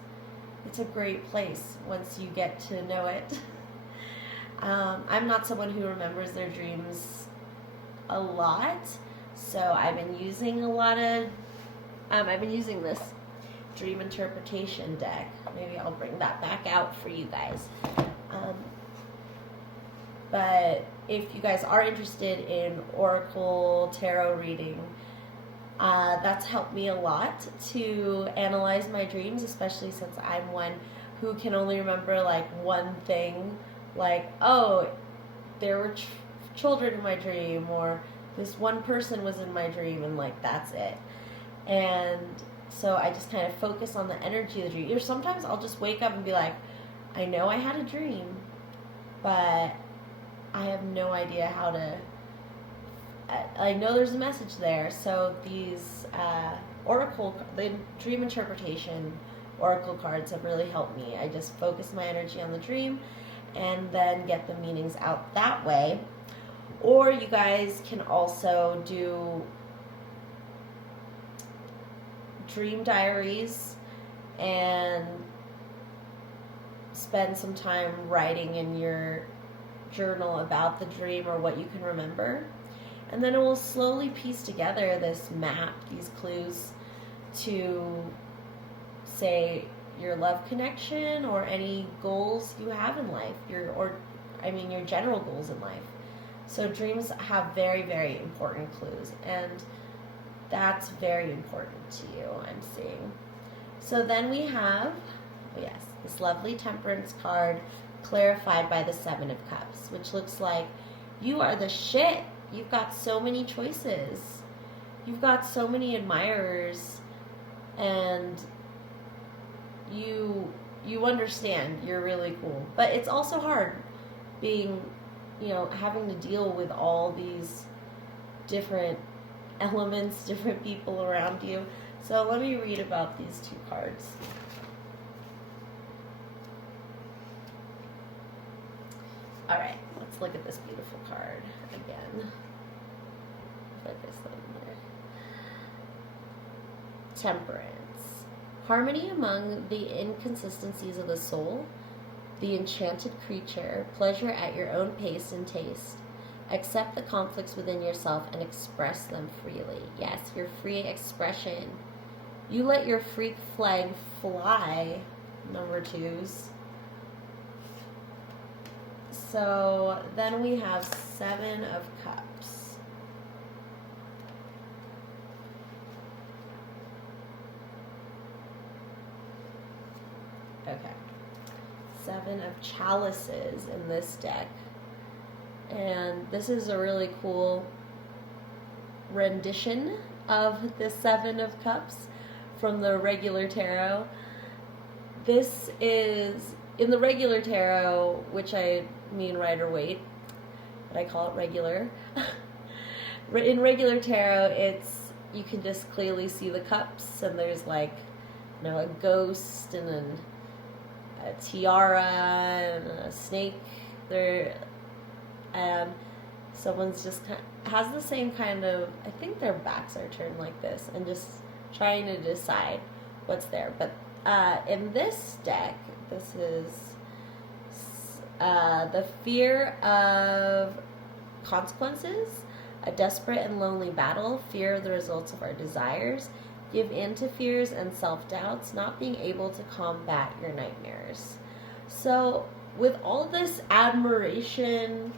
a great place once you get to know it. I'm not someone who remembers their dreams a lot, so I've been using this dream interpretation deck. Maybe I'll bring that back out for you guys. But if you guys are interested in Oracle Tarot reading, that's helped me a lot to analyze my dreams, especially since I'm one who can only remember like one thing, like, oh, there were children in my dream, or this one person was in my dream, and like that's it. And so I just kind of focus on the energy of the dream. Or sometimes I'll just wake up and be like, I know I had a dream, but I have no idea how to. I know there's a message there. So these the dream interpretation oracle cards have really helped me. I just focus my energy on the dream and then get the meanings out that way. Or you guys can also do dream diaries and spend some time writing in your journal about the dream or what you can remember. And then it will slowly piece together this map, these clues to, say, your love connection or any goals you have in life, your general goals in life. So dreams have very, very important clues, and that's very important to you, I'm seeing. So then we have, this lovely Temperance card clarified by the Seven of Cups, which looks like you are the shit. You've got so many choices. You've got so many admirers, and you understand you're really cool. But it's also hard being, having to deal with all these different elements, different people around you. So let me read about these two cards. All right, let's look at this beautiful card again. Put this in there. Temperance. Harmony among the inconsistencies of the soul, the enchanted creature, pleasure at your own pace and taste. Accept the conflicts within yourself and express them freely. Yes, your free expression. You let your freak flag fly, number twos. So then we have Seven of Cups. Okay. Seven of Chalices in this deck. And this is a really cool rendition of the Seven of Cups from the regular tarot. This is, in the regular tarot, which I mean Rider-Waite, but I call it regular. In regular tarot, you can just clearly see the cups, and there's like, a ghost and a tiara and a snake there, and someone's just has the same kind of, I think their backs are turned like this, and just trying to decide what's there. But in this deck, this is the fear of consequences, a desperate and lonely battle, fear of the results of our desires, give in to fears and self-doubts, not being able to combat your nightmares. So with all this admiration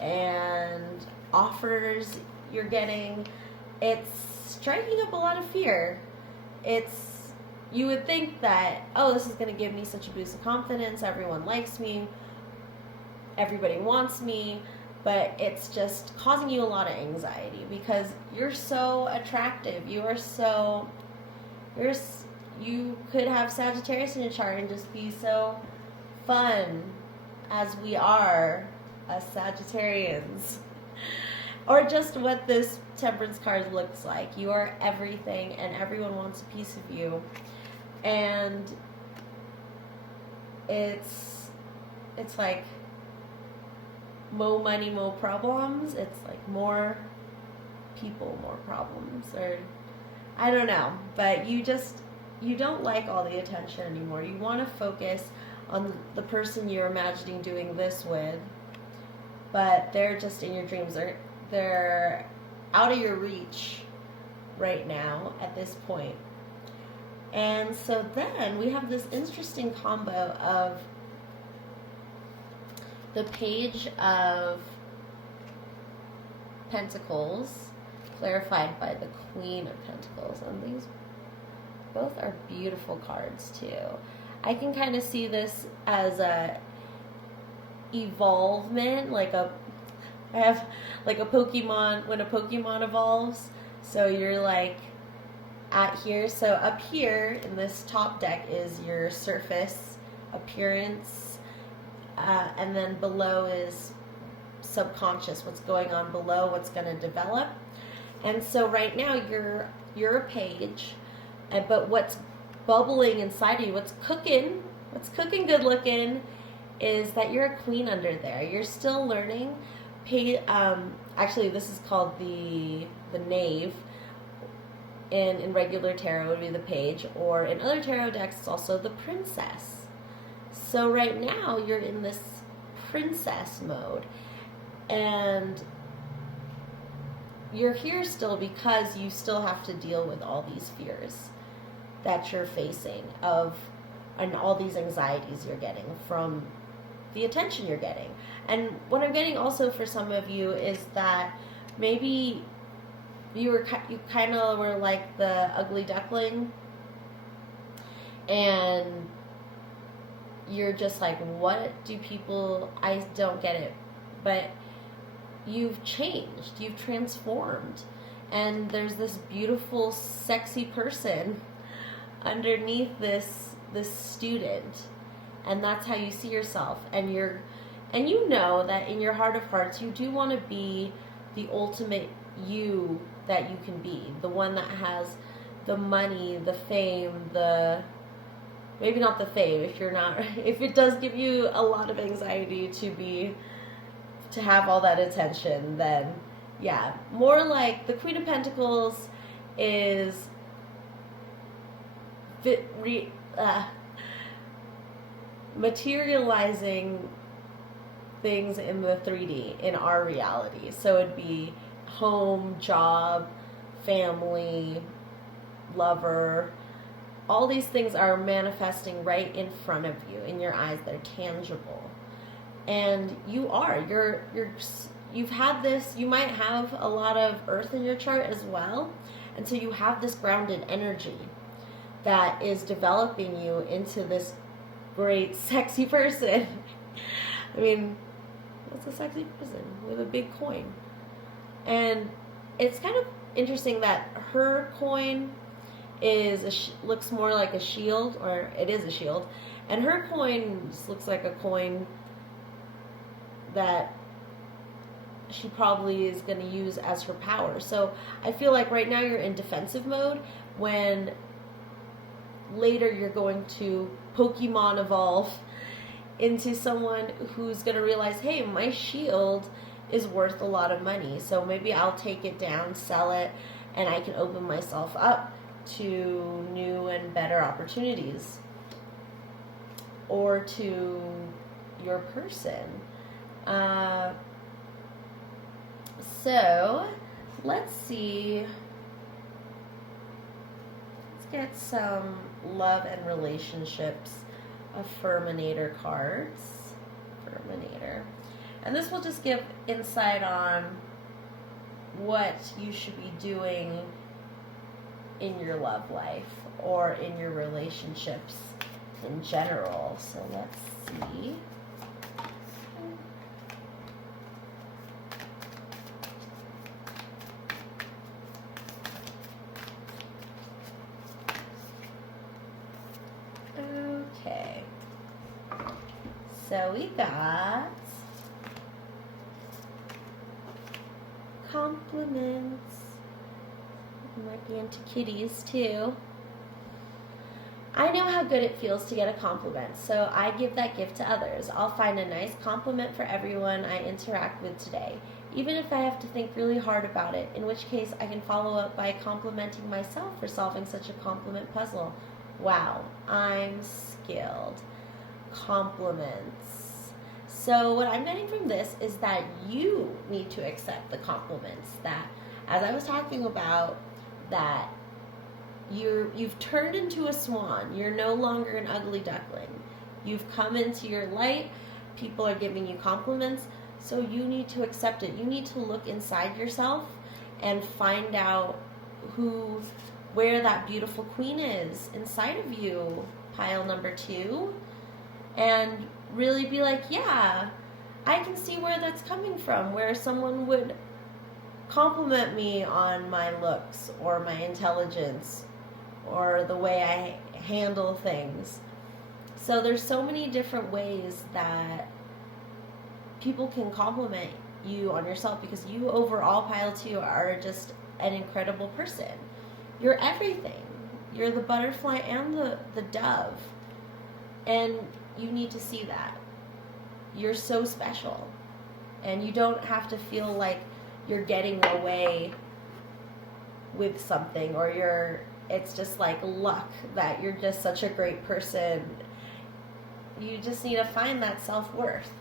and offers you're getting, it's striking up a lot of fear. You would think that, this is going to give me such a boost of confidence, everyone likes me, everybody wants me, but it's just causing you a lot of anxiety because you're so attractive. You could have Sagittarius in your chart and just be so fun as we are as Sagittarians. Or just what this Temperance card looks like. You are everything and everyone wants a piece of you. And it's like more money, more problems. It's like more people, more problems. Or I don't know. But you don't like all the attention anymore. You want to focus on the person you're imagining doing this with. But they're just in your dreams. They're out of your reach right now at this point. And so then we have this interesting combo of the Page of Pentacles clarified by the Queen of Pentacles. And these both are beautiful cards too. I can kind of see this as a evolvement, I have like a Pokemon, when a Pokemon evolves, so you're like at here, so up here in this top deck is your surface appearance, and then below is subconscious, what's going on below, what's going to develop. And so right now you're a page, but what's bubbling inside of you, what's cooking good looking, is that you're a queen under there. You're still learning. Actually, this is called the knave. In regular tarot, it would be the page, or in other tarot decks, it's also the princess. So right now, you're in this princess mode, and you're here still because you still have to deal with all these fears that you're facing and all these anxieties you're getting from the attention you're getting. And what I'm getting also for some of you is that maybe you kind of were like the ugly duckling, and you're just like, what do people, I don't get it. But you've changed, you've transformed, and there's this beautiful, sexy person underneath this student, and that's how you see yourself. And you know that in your heart of hearts, you do want to be the ultimate you that you can be, the one that has the money, the fame, maybe not the fame if it does give you a lot of anxiety to have all that attention, then yeah, more like the Queen of Pentacles is materializing things in the 3D, in our reality. So it'd be home, job, family, lover. All these things are manifesting right in front of you, in your eyes. They're tangible. And you've had this, you might have a lot of earth in your chart as well. And so you have this grounded energy that is developing you into this great, sexy person. I mean, what's a sexy person with a big coin? And it's kind of interesting that her coin is looks more like a shield, or it is a shield, and her coin just looks like a coin that she probably is going to use as her power. So I feel like right now you're in defensive mode, when later you're going to Pokemon evolve into someone who's going to realize, hey, my shield is worth a lot of money, so maybe I'll take it down, sell it, and I can open myself up to new and better opportunities, or to your person. So let's see. Let's get some love and relationships affirminator cards. Affirminator. And this will just give insight on what you should be doing in your love life or in your relationships in general. So let's see. Okay. So we got compliments. You might be into kitties too. I know how good it feels to get a compliment, so I give that gift to others. I'll find a nice compliment for everyone I interact with today, even if I have to think really hard about it, in which case I can follow up by complimenting myself for solving such a compliment puzzle. Wow, I'm skilled. Compliments. So what I'm getting from this is that you need to accept the compliments. That, as I was talking about, that you've turned into a swan. You're no longer an ugly duckling. You've come into your light. People are giving you compliments, so you need to accept it. You need to look inside yourself and find out where that beautiful queen is inside of you, pile number 2, and really be like, yeah, I can see where that's coming from, where someone would compliment me on my looks or my intelligence or the way I handle things. So there's so many different ways that people can compliment you on yourself, because you overall, pile 2, are just an incredible person. You're everything. You're the butterfly and the dove. And you need to see that. You're so special. And you don't have to feel like you're getting away with something, or it's just like luck that you're just such a great person. You just need to find that self-worth.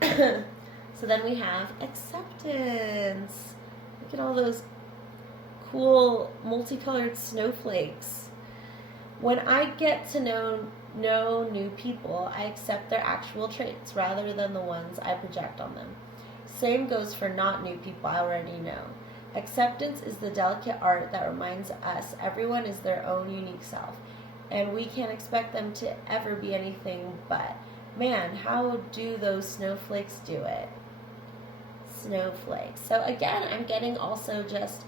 So then we have acceptance. Look at all those cool multicolored snowflakes. When I get to know new people, I accept their actual traits rather than the ones I project on them. Same goes for not new people I already know. Acceptance is the delicate art that reminds us everyone is their own unique self, and we can't expect them to ever be anything but. Man, how do those snowflakes do it? Snowflakes. So again, I'm getting also just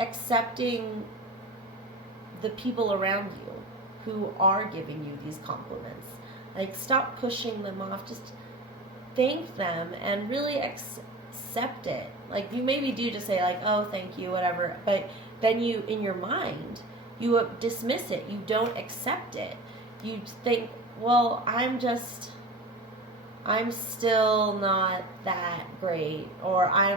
accepting the people around you who are giving you these compliments. Like, stop pushing them off. Just thank them and really accept it. Like, you maybe do just say like, oh, thank you, whatever, but then you, in your mind, you dismiss it. You don't accept it. You think, well, I'm still not that great, or I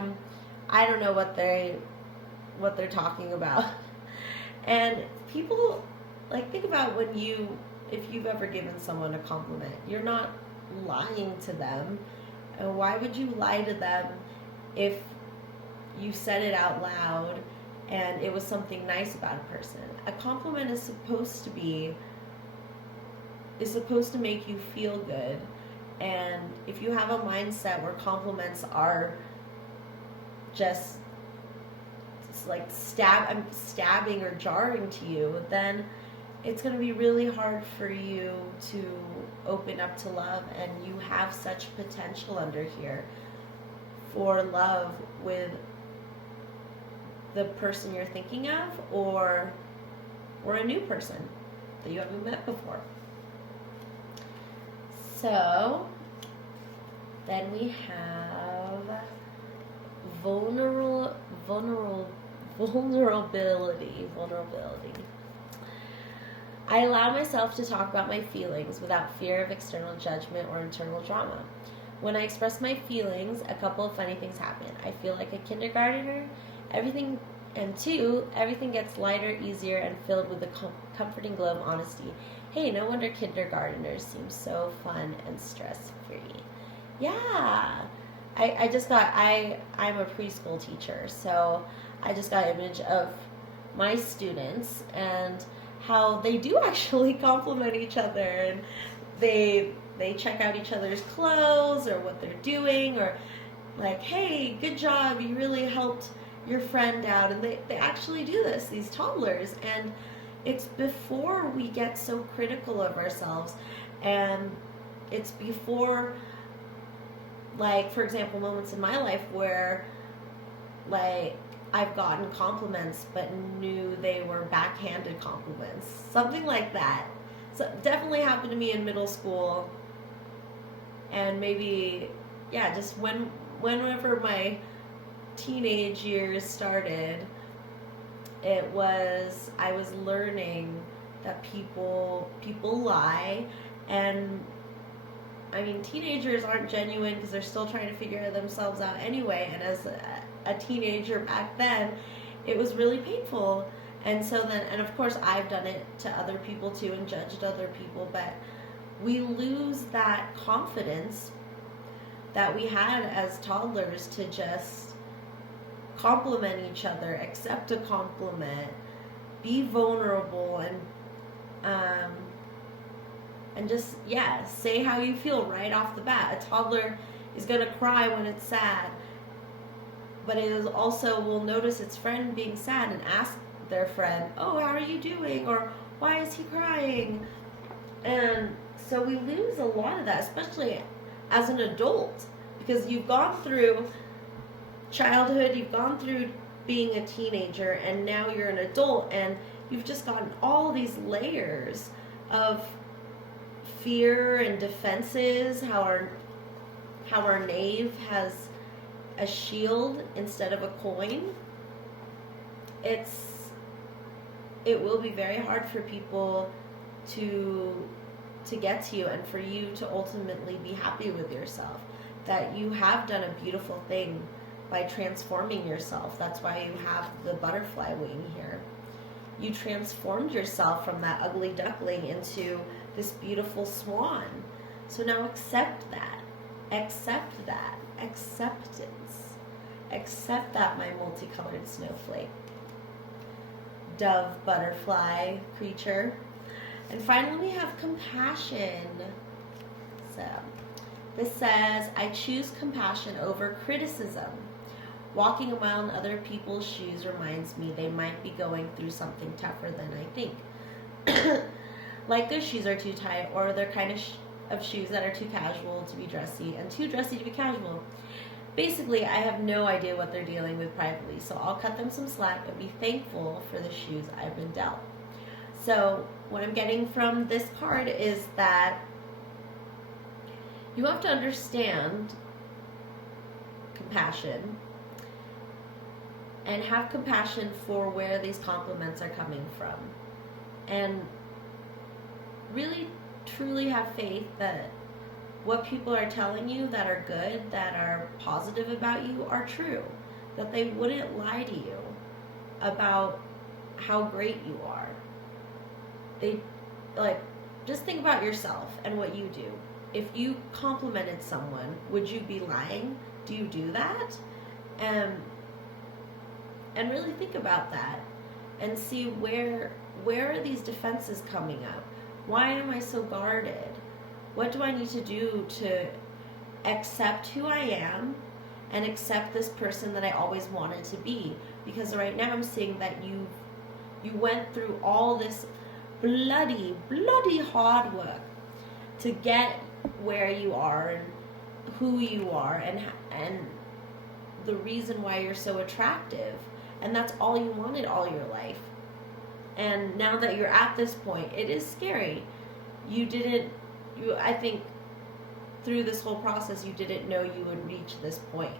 don't know what they're talking about. And people, like, think about if you've ever given someone a compliment, you're not lying to them. And why would you lie to them if you said it out loud and it was something nice about a person? A compliment is supposed to make you feel good. And if you have a mindset where compliments are just like stabbing or jarring to you, then it's going to be really hard for you to open up to love. And you have such potential under here for love with the person you're thinking of, or a new person that you haven't met before. So then we have vulnerability. I allow myself to talk about my feelings without fear of external judgment or internal drama. When I express my feelings, a couple of funny things happen. I feel like a kindergartner. Everything gets lighter, easier, and filled with a comforting glow of honesty. Hey, no wonder kindergartners seem so fun and stress-free. Yeah. I'm a preschool teacher, so I just got an image of my students and how they do actually compliment each other, and they check out each other's clothes or what they're doing, or like, hey, good job, you really helped your friend out. And they actually do this, these toddlers, and it's before we get so critical of ourselves, and it's before, like, for example, moments in my life where, like, I've gotten compliments but knew they were backhanded compliments. Something like that. So definitely happened to me in middle school. And maybe, yeah, just whenever my teenage years started, I was learning that people lie. And I mean, teenagers aren't genuine because they're still trying to figure themselves out anyway. And as a teenager back then, it was really painful. And so then, and of course I've done it to other people too and judged other people, but we lose that confidence that we had as toddlers to just compliment each other, accept a compliment, be vulnerable, and just, yeah, say how you feel right off the bat. A toddler is going to cry when it's sad, but it is also will notice its friend being sad and ask their friend, oh, how are you doing? Or why is he crying? And so we lose a lot of that, especially as an adult, because you've gone through childhood, you've gone through being a teenager, and now you're an adult, and you've just gotten all these layers of fear and defenses, how our knave has a shield instead of a coin. It will be very hard for people to get to you, and for you to ultimately be happy with yourself, that you have done a beautiful thing by transforming yourself. That's why you have the butterfly wing here. You transformed yourself from that ugly duckling into this beautiful swan. So now accept that. Accept that. Acceptance. Accept that, my multicolored snowflake. Dove, butterfly, creature. And finally we have compassion. So this says, I choose compassion over criticism. Walking a mile in other people's shoes reminds me they might be going through something tougher than I think. Like their shoes are too tight, or they're kind of shoes that are too casual to be dressy and too dressy to be casual. Basically, I have no idea what they're dealing with privately, so I'll cut them some slack and be thankful for the shoes I've been dealt. So what I'm getting from this card is that you have to understand compassion and have compassion for where these compliments are coming from, and really truly have faith that what people are telling you that are good, that are positive about you, are true. That they wouldn't lie to you about how great you are. Just think about yourself and what you do. If you complimented someone, would you be lying? Do you do that? And really think about that and see where are these defenses coming up? Why am I so guarded? What do I need to do to accept who I am and accept this person that I always wanted to be? Because right now I'm seeing that you went through all this bloody hard work to get where you are and who you are and the reason why you're so attractive. And that's all you wanted all your life. And now that you're at this point, it is scary. I think through this whole process, you didn't know you would reach this point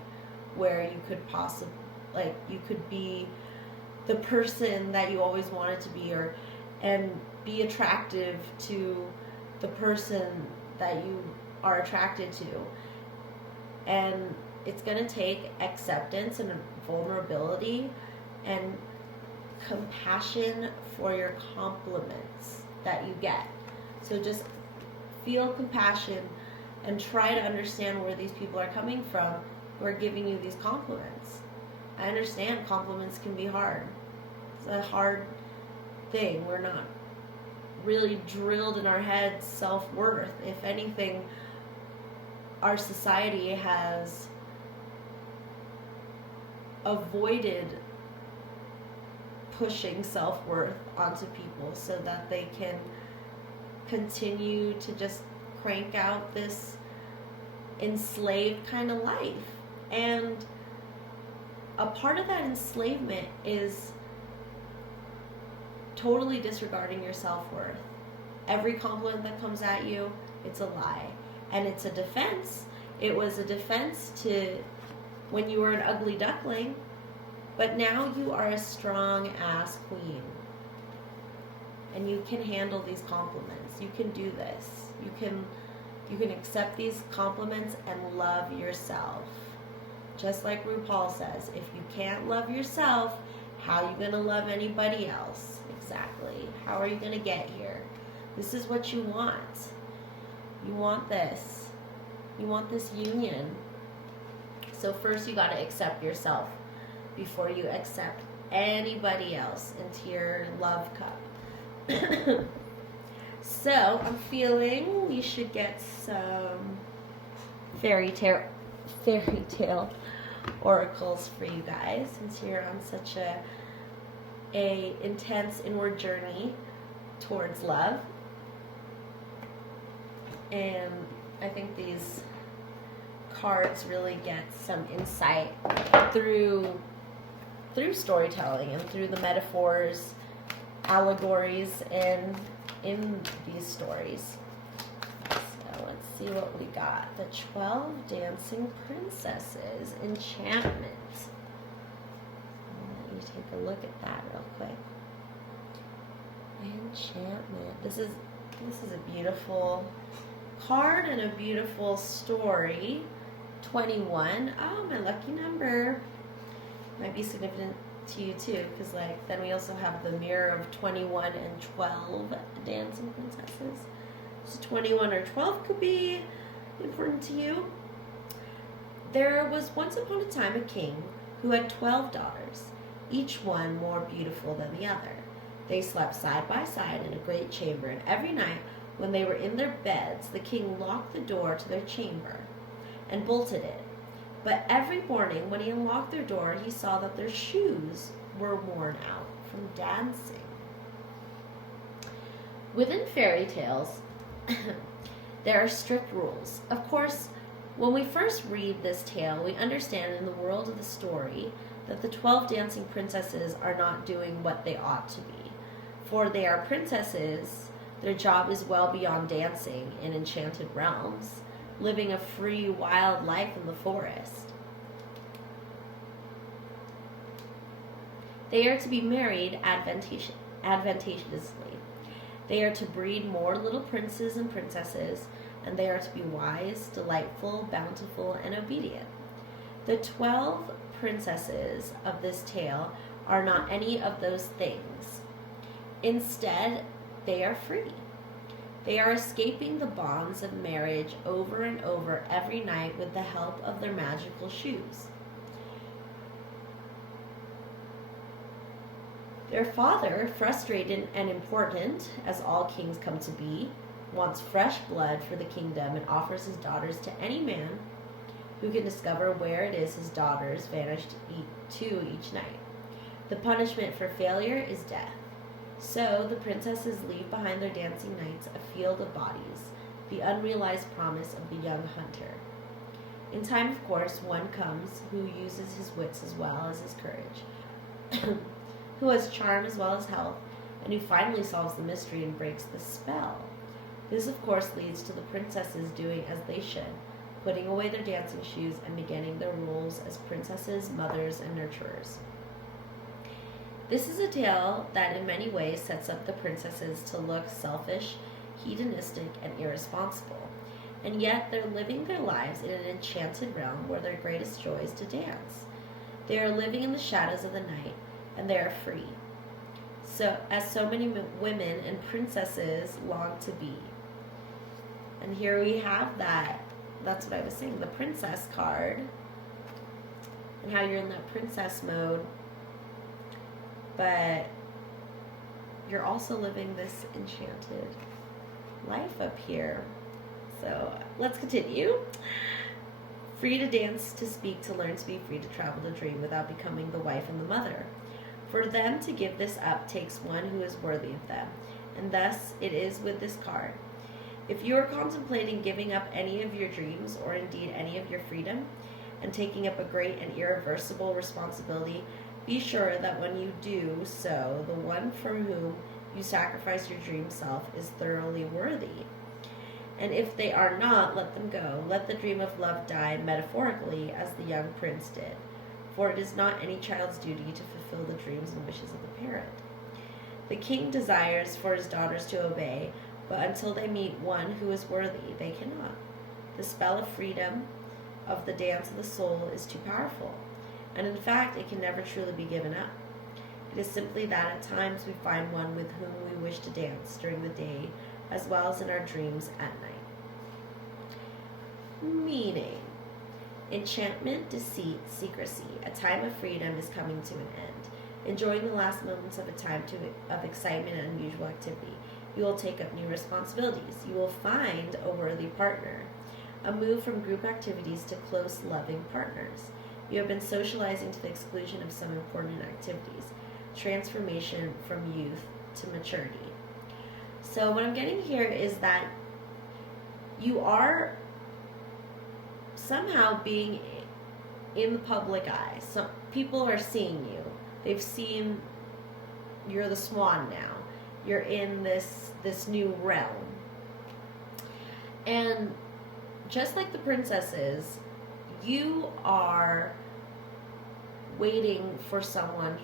where you could possibly, like, you could be the person that you always wanted to be, and be attractive to the person that you are attracted to. And it's going to take acceptance and vulnerability and compassion for your compliments that you get. So just feel compassion and try to understand where these people are coming from who are giving you these compliments. I understand compliments can be hard. It's a hard thing. We're not really drilled in our heads self-worth. If anything, our society has avoided pushing self-worth onto people so that they can continue to just crank out this enslaved kind of life. And a part of that enslavement is totally disregarding your self-worth. Every compliment that comes at you, it's a lie. And it's a defense. It was a defense to when you were an ugly duckling, but now you are a strong ass queen. And you can handle these compliments. You can do this. You can accept these compliments and love yourself. Just like RuPaul says, if you can't love yourself, how are you going to love anybody else? Exactly. How are you going to get here? This is what you want. You want this. You want this union. So first you got to accept yourself before you accept anybody else into your love cup. So I'm feeling we should get some fairy tale oracles for you guys, since you're on such a intense inward journey towards love. And I think these cards really get some insight through storytelling and through the metaphors, allegories in these stories. So let's see what we got. The 12 Dancing Princesses, Enchantment. Let me take a look at that real quick. Enchantment. This is a beautiful card and a beautiful story. 21. Oh, my lucky number. Might be significant to you too, because then we also have the mirror of 21 and 12 dancing princesses. So 21 or 12 could be important to you. There was once upon a time a king who had 12 daughters, each one more beautiful than the other. They slept side by side in a great chamber, and every night when they were in their beds, the king locked the door to their chamber and bolted it. But every morning when he unlocked their door, he saw that their shoes were worn out from dancing. Within fairy tales, there are strict rules. Of course, when we first read this tale, we understand in the world of the story that the 12 dancing princesses are not doing what they ought to be. For they are princesses, their job is well beyond dancing in enchanted realms, living a free, wild life in the forest. They are to be married advantageously. They are to breed more little princes and princesses, and they are to be wise, delightful, bountiful, and obedient. The 12 princesses of this tale are not any of those things. Instead, they are free. They are escaping the bonds of marriage over and over every night with the help of their magical shoes. Their father, frustrated and important, as all kings come to be, wants fresh blood for the kingdom and offers his daughters to any man who can discover where it is his daughters vanished to each night. The punishment for failure is death. So the princesses leave behind their dancing knights a field of bodies, the unrealized promise of the young hunter. In time, of course, one comes who uses his wits as well as his courage. who has charm as well as health, and who finally solves the mystery and breaks the spell. This, of course, leads to the princesses doing as they should, putting away their dancing shoes and beginning their roles as princesses, mothers, and nurturers. This is a tale that in many ways sets up the princesses to look selfish, hedonistic, and irresponsible, and yet they're living their lives in an enchanted realm where their greatest joy is to dance. They are living in the shadows of the night, and they are free, so as so many women and princesses long to be. And here we have that. That's what I was saying, the princess card, and how you're in that princess mode, but you're also living this enchanted life up here. So let's continue. Free to dance, to speak, to learn, to be free, to travel, to dream, without becoming the wife and the mother. For them to give this up takes one who is worthy of them, and thus it is with this card. If you are contemplating giving up any of your dreams, or indeed any of your freedom, and taking up a great and irreversible responsibility, be sure that when you do so, the one for whom you sacrifice your dream self is thoroughly worthy. And if they are not, let them go. Let the dream of love die metaphorically, as the young prince did. For it is not any child's duty to fulfill the dreams and wishes of the parent. The king desires for his daughters to obey, but until they meet one who is worthy, they cannot. The spell of freedom, of the dance of the soul, is too powerful, and in fact, it can never truly be given up. It is simply that at times we find one with whom we wish to dance during the day, as well as in our dreams at night. Meaning, enchantment, deceit, secrecy, a time of freedom is coming to an end. Enjoying the last moments of a time of excitement and unusual activity. You will take up new responsibilities. You will find a worthy partner. A move from group activities to close, loving partners. You have been socializing to the exclusion of some important activities. Transformation from youth to maturity. So what I'm getting here is that you are somehow being in the public eye. So people are seeing you. They've seen you're the swan now. You're in this new realm. And just like the princesses, you are waiting for someone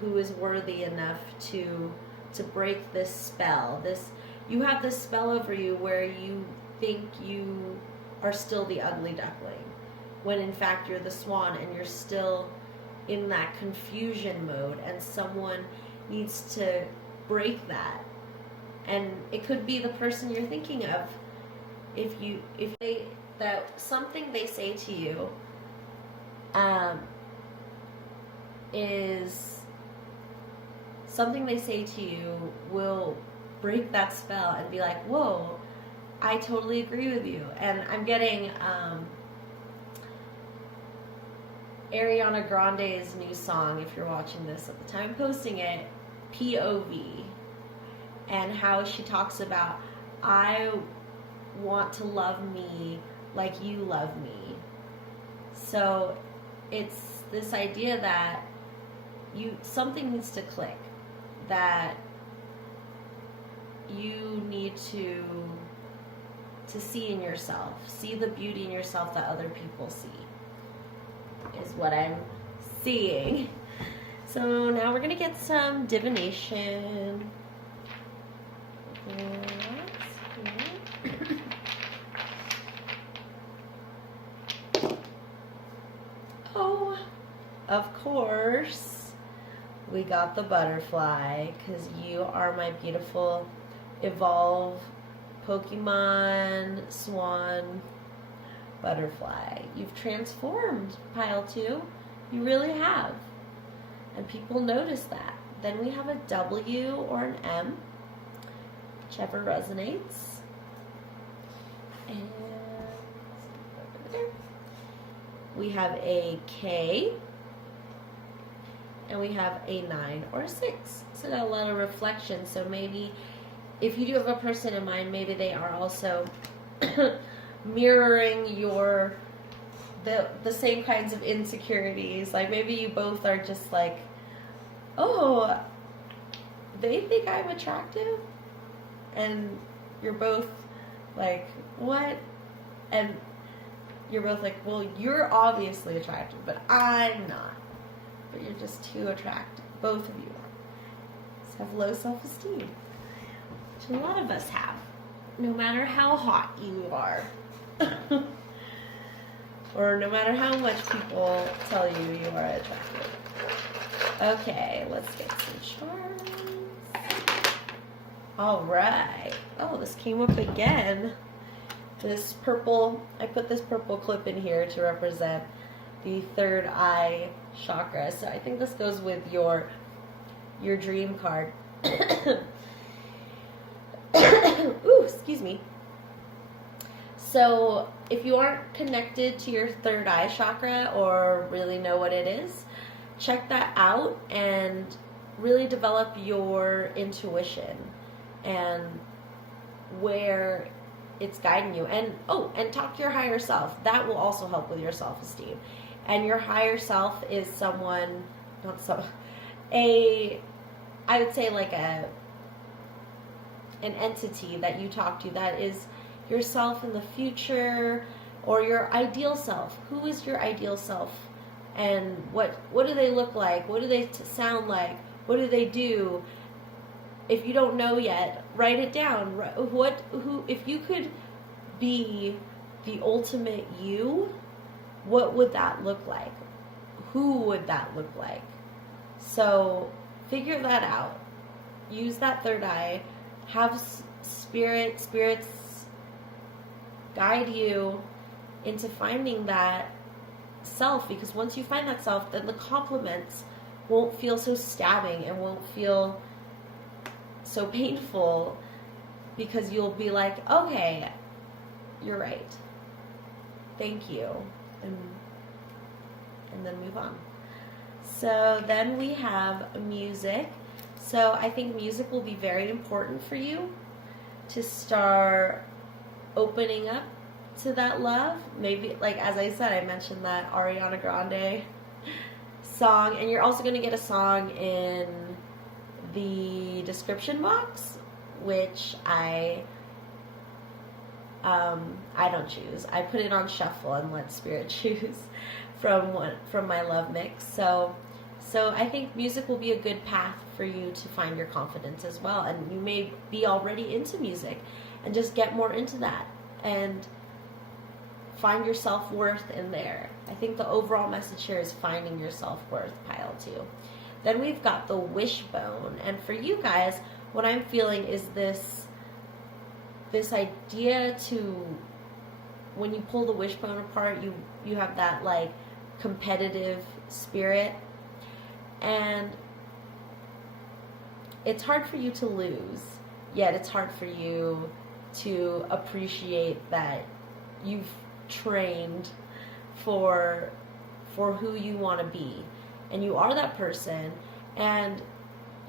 who is worthy enough to break this spell. You have this spell over you where you think you are still the ugly duckling, when in fact you're the swan, and you're still in that confusion mode, and someone needs to break that. And it could be the person you're thinking of. That something they say to you is something they say to you will break that spell and be like, whoa, I totally agree with you. And I'm getting Ariana Grande's new song, if you're watching this at the time I'm posting it, POV, and how she talks about, I want to love me like you love me. So it's this idea that something needs to click, that you need to see in yourself, see the beauty in yourself that other people see, is what I'm seeing. So now we're gonna get some divination. Oh, of course, we got the butterfly, because you are my beautiful evolve Pokemon Swan butterfly. You've transformed, pile 2. You really have. And people notice that. Then we have a W or an M, whichever resonates. And we have a K, and we have a 9 or a 6. So got a lot of reflection. So maybe if you do have a person in mind, maybe they are also mirroring the same kinds of insecurities. Like maybe you both are just like, oh, they think I'm attractive? And you're both like, what? And you're both like, well, you're obviously attractive, but I'm not. But you're just too attractive. Both of you just have low self-esteem, which a lot of us have, no matter how hot you are. Or no matter how much people tell you you are attractive. Okay, let's get some charms. All right. Oh, this came up again. This purple, I put this purple clip in here to represent the third eye chakra. So I think this goes with your dream card. Ooh, excuse me. So if you aren't connected to your third eye chakra or really know what it is, check that out and really develop your intuition and where it's guiding you. And and talk to your higher self. That will also help with your self-esteem. And your higher self is someone, I would say like an entity that you talk to that is yourself in the future, or your ideal self. Who is your ideal self? And what do they look like? What do they sound like? What do they do? If you don't know yet, write it down. If you could be the ultimate you, what would that look like? Who would that look like? So figure that out. Use that third eye. Have spirits guide you into finding that self, because once you find that self, then the compliments won't feel so stabbing and won't feel so painful, because you'll be like, okay, you're right, thank you, and then move on. So then we have music. So I think music will be very important for you to start opening up to that love. Maybe, like as I said, I mentioned that Ariana Grande song, and you're also going to get a song in the description box, which I don't choose. I put it on shuffle and let spirit choose from my love mix. So I think music will be a good path for you to find your confidence as well. And you may be already into music, and just get more into that and find your self-worth in there. I think the overall message here is finding your self-worth, pile 2. Then we've got the wishbone. And for you guys, what I'm feeling is this idea to, when you pull the wishbone apart, you have that like competitive spirit, and it's hard for you to lose, yet it's hard for you to appreciate that you've trained for who you want to be, and you are that person, and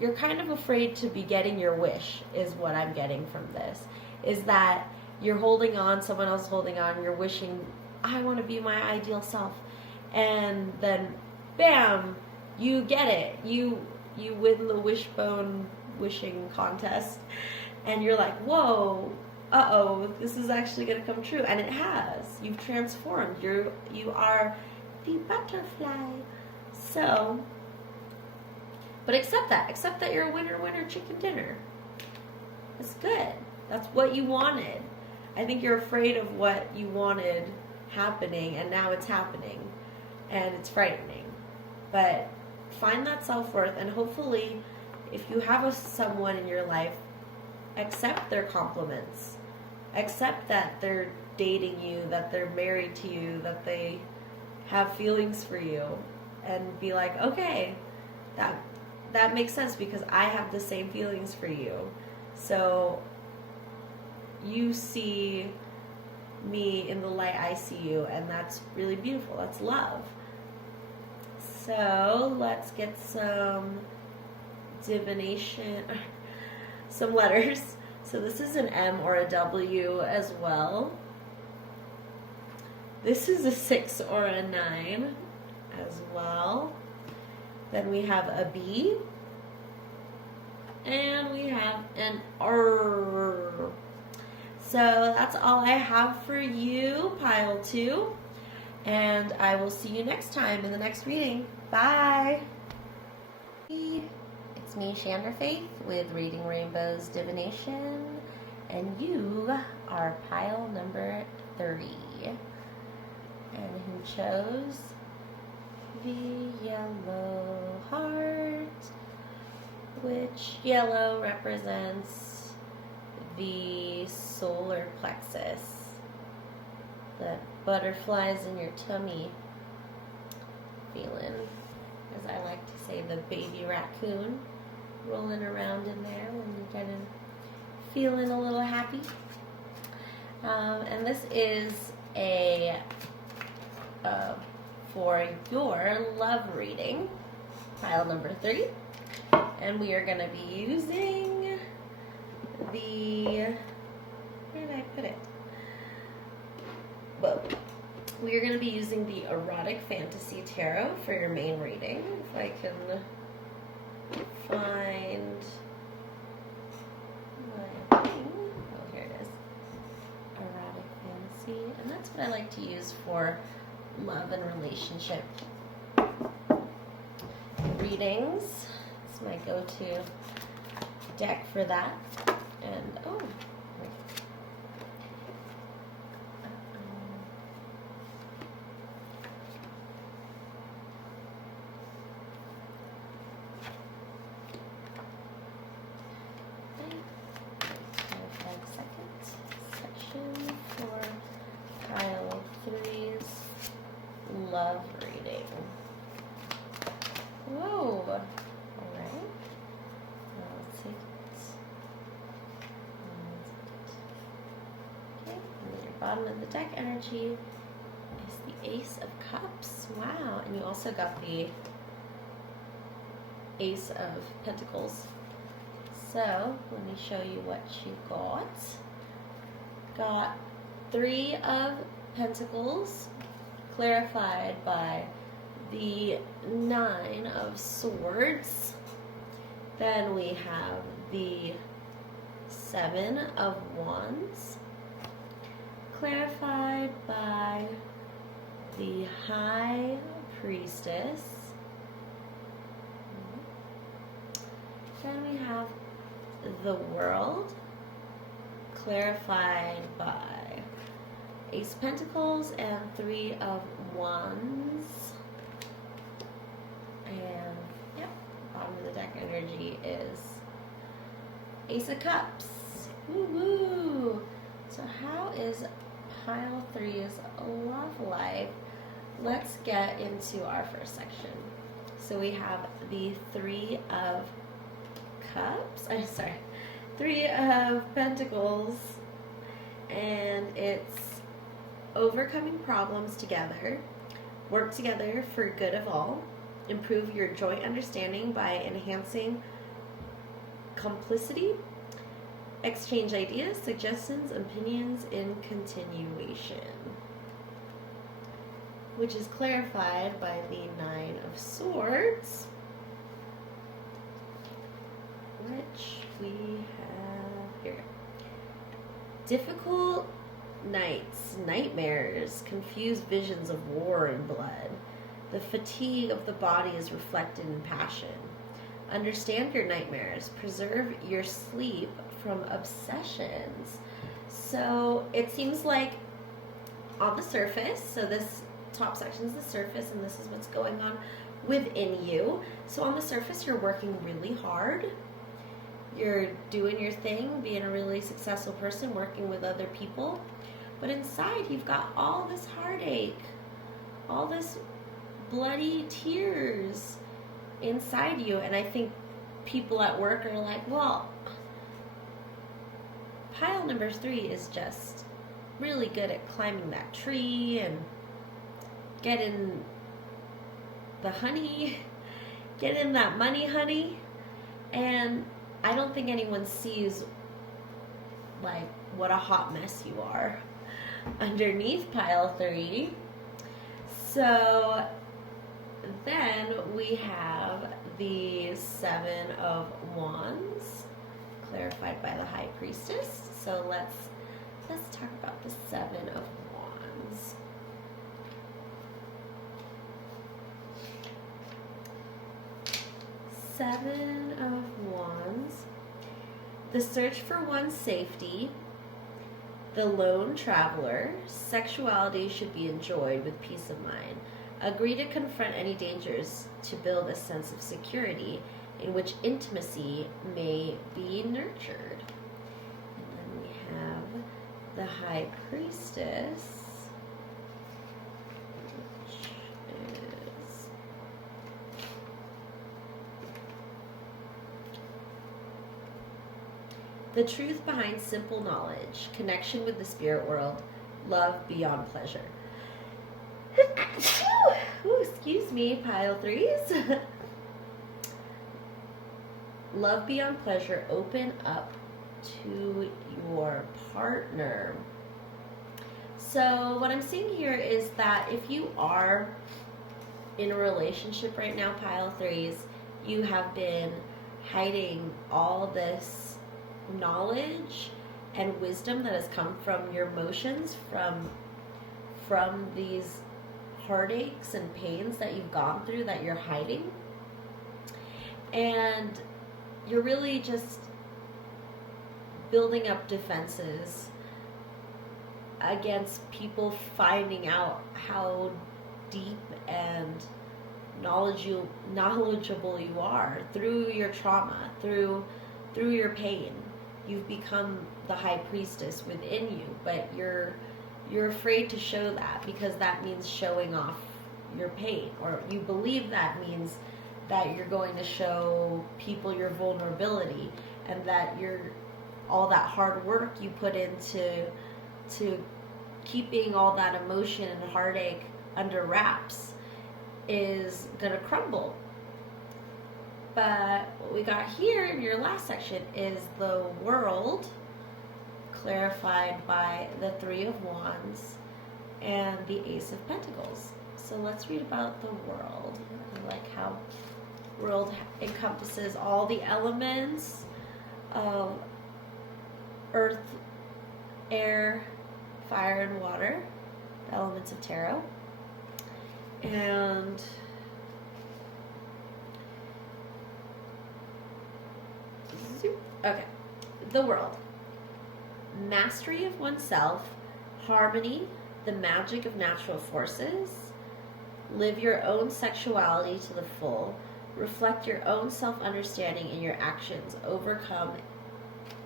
you're kind of afraid to be getting your wish, is what I'm getting from this, is that you're holding on, someone else is holding on, you're wishing, I want to be my ideal self, and then bam, you get it, you win the wishbone wishing contest, and you're like, whoa, this is actually going to come true. And it has. You've transformed. You are the butterfly. So, but accept that you're a winner chicken dinner. It's good. That's what you wanted. I think you're afraid of what you wanted happening, and now it's happening, and it's frightening. But find that self-worth, and hopefully if you have someone in your life, accept their compliments. Accept that they're dating you, that they're married to you, that they have feelings for you, and be like, okay, that makes sense because I have the same feelings for you. So you see me in the light I see you, and that's really beautiful. That's love. So let's get some divination, some letters. So this is an M or a W as well. This is a 6 or a 9 as well. Then we have a B, And we have an R. So that's all I have for you, pile 2. And I will see you next time in the next reading. Bye. It's me, Chandra Faith, with Reading Rainbow's Divination. And you are pile number 3. And who chose the yellow heart, which yellow represents the solar plexus, the butterflies in your tummy feeling, as I like to say, the baby raccoon rolling around in there when you're getting feeling a little happy. And this is a for your love reading, pile number 3, and we are going to be using the, where did I put it? Well, we are going to be using the Erotic Fantasy Tarot for your main reading. If I can find my thing. Oh, here it is. Erotic Fantasy. And that's what I like to use for love and relationship readings. It's my go-to deck for that. And, oh, love reading. Whoa! Alright. Now let's take it. Okay, and then your bottom of the deck energy is the Ace of Cups. Wow, and you also got the Ace of Pentacles. So, let me show you what you got. Got 3 of Pentacles, clarified by the 9 of Swords. Then we have the 7 of Wands, clarified by the High Priestess. Then we have the World, clarified by Ace of Pentacles and 3 of Wands. And yep, bottom of the deck energy is Ace of Cups. Woo-woo! So how is pile 3's love life? Let's get into our first section. So we have the 3 of Cups. I'm sorry, 3 of Pentacles, and it's overcoming problems together, work together for good of all, improve your joint understanding by enhancing complicity, exchange ideas, suggestions, opinions in continuation, which is clarified by the 9 of Swords, which we have here. Difficult nights, nightmares, confused visions of war and blood. The fatigue of the body is reflected in passion. Understand your nightmares. Preserve your sleep from obsessions. So it seems like on the surface, so this top section is the surface, and this is what's going on within you. So on the surface, you're working really hard. You're doing your thing, being a really successful person, working with other people. But inside, you've got all this heartache, all this bloody tears inside you. And I think people at work are like, well, pile number 3 is just really good at climbing that tree and getting the honey, getting that money, honey. And I don't think anyone sees like what a hot mess you are underneath pile 3. So then we have the Seven of Wands, clarified by the High Priestess. So let's talk about the Seven of Wands. Seven of Wands. The search for one's safety, the lone traveler, sexuality should be enjoyed with peace of mind. Agree to confront any dangers to build a sense of security in which intimacy may be nurtured. And then we have the High Priestess, which is the truth behind simple knowledge, connection with the spirit world, love beyond pleasure. Ooh, excuse me, pile threes. Love beyond pleasure, open up to your partner. So what I'm seeing here is that if you are in a relationship right now, pile threes, you have been hiding all this knowledge and wisdom that has come from your emotions, from these heartaches and pains that you've gone through that you're hiding. And you're really just building up defenses against people finding out how deep and knowledgeable you are through your trauma, through your pain. You've become the High Priestess within you, but you're afraid to show that because that means showing off your pain, or you believe that means that you're going to show people your vulnerability, and that all that hard work you put into keeping all that emotion and heartache under wraps is gonna crumble. But what we got here in your last section is the World, clarified by the Three of Wands and the Ace of Pentacles. So let's read about the World. I like how World encompasses all the elements of earth, air, fire, and water, the elements of tarot. And okay, the World. Mastery of oneself, harmony, the magic of natural forces, live your own sexuality to the full, reflect your own self-understanding in your actions, overcome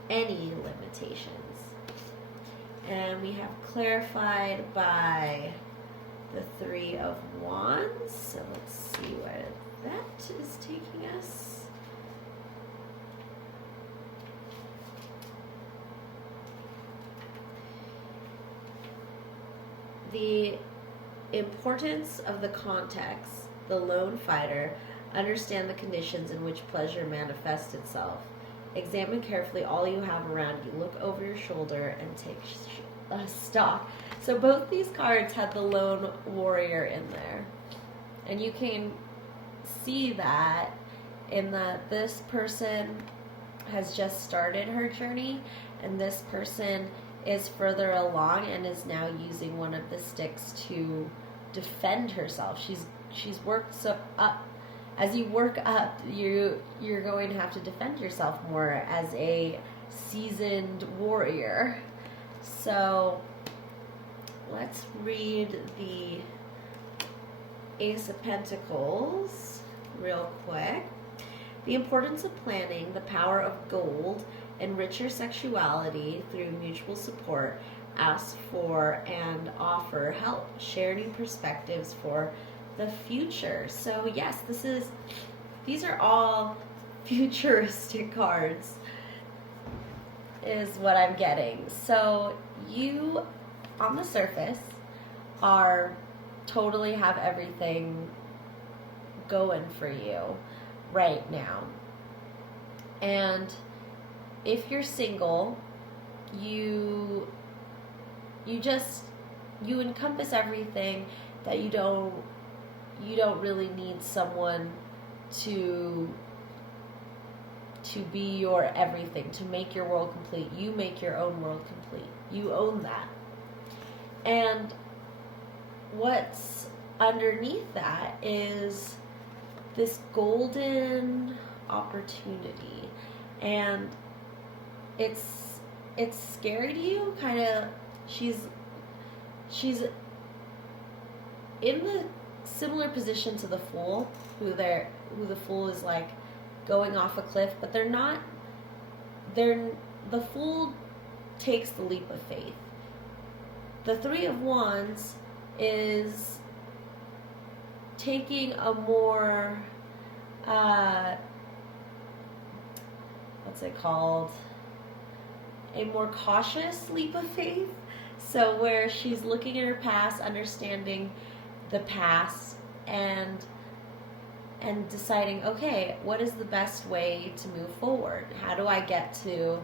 any limitations. And we have clarified by the Three of Wands. So let's see where that is taking us. The importance of the context, the lone fighter, understand the conditions in which pleasure manifests itself. Examine carefully all you have around you. Look over your shoulder and take stock. So both these cards had the lone warrior in there. And you can see that in that this person has just started her journey, and this person is further along and is now using one of the sticks to defend herself. She's worked so up. As you work up, you're going to have to defend yourself more as a seasoned warrior. So let's read the Ace of Pentacles real quick. The importance of planning, the power of gold, enrich your sexuality through mutual support. Ask for and offer help. Share new perspectives for the future. So yes, these are all futuristic cards is what I'm getting. So you, on the surface, totally have everything going for you right now. And if you're single, you encompass everything that you don't really need someone to be your everything, to make your world complete. You make your own world complete. You own that. And what's underneath that is this golden opportunity. And it's scary to you, kind of. She's in the similar position to the Fool, who the Fool is like going off a cliff, but the Fool takes the leap of faith. The Three of Wands is taking a more what's it called? A more cautious leap of faith. So where she's looking at her past, understanding the past, and deciding, okay, what is the best way to move forward? How do I get to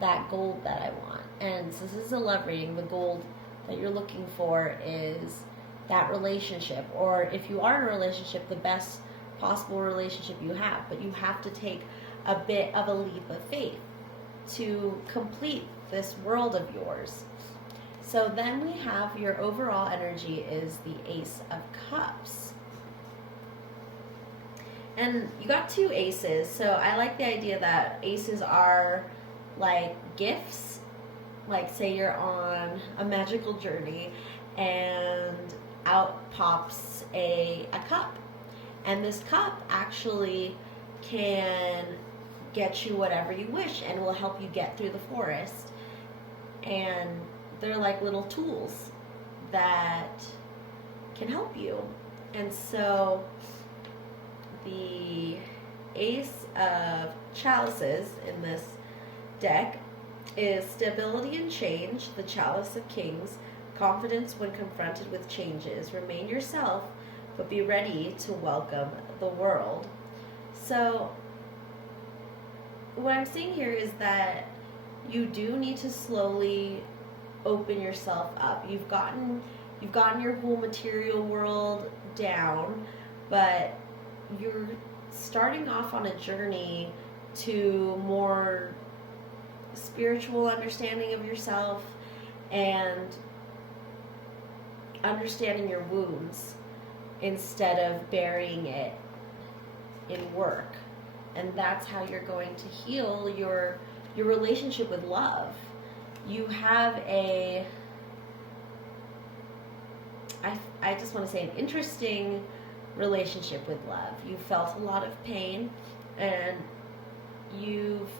that goal that I want? And so this is a love reading. The goal that you're looking for is that relationship, or if you are in a relationship, the best possible relationship you have. But you have to take a bit of a leap of faith to complete this world of yours. So then we have your overall energy is the Ace of Cups. And you got two aces, so I like the idea that aces are like gifts. Like say you're on a magical journey and out pops a cup. And this cup actually can get you whatever you wish and will help you get through the forest. And they're like little tools that can help you. And so the Ace of Chalices in this deck is stability and change, the Chalice of Kings, confidence when confronted with changes, remain yourself, but be ready to welcome the world. So what I'm seeing here is that you do need to slowly open yourself up. You've gotten your whole material world down, but you're starting off on a journey to more spiritual understanding of yourself and understanding your wounds instead of burying it in work. And that's how you're going to heal your relationship with love. You have I just want to say an interesting relationship with love. You felt a lot of pain, and you've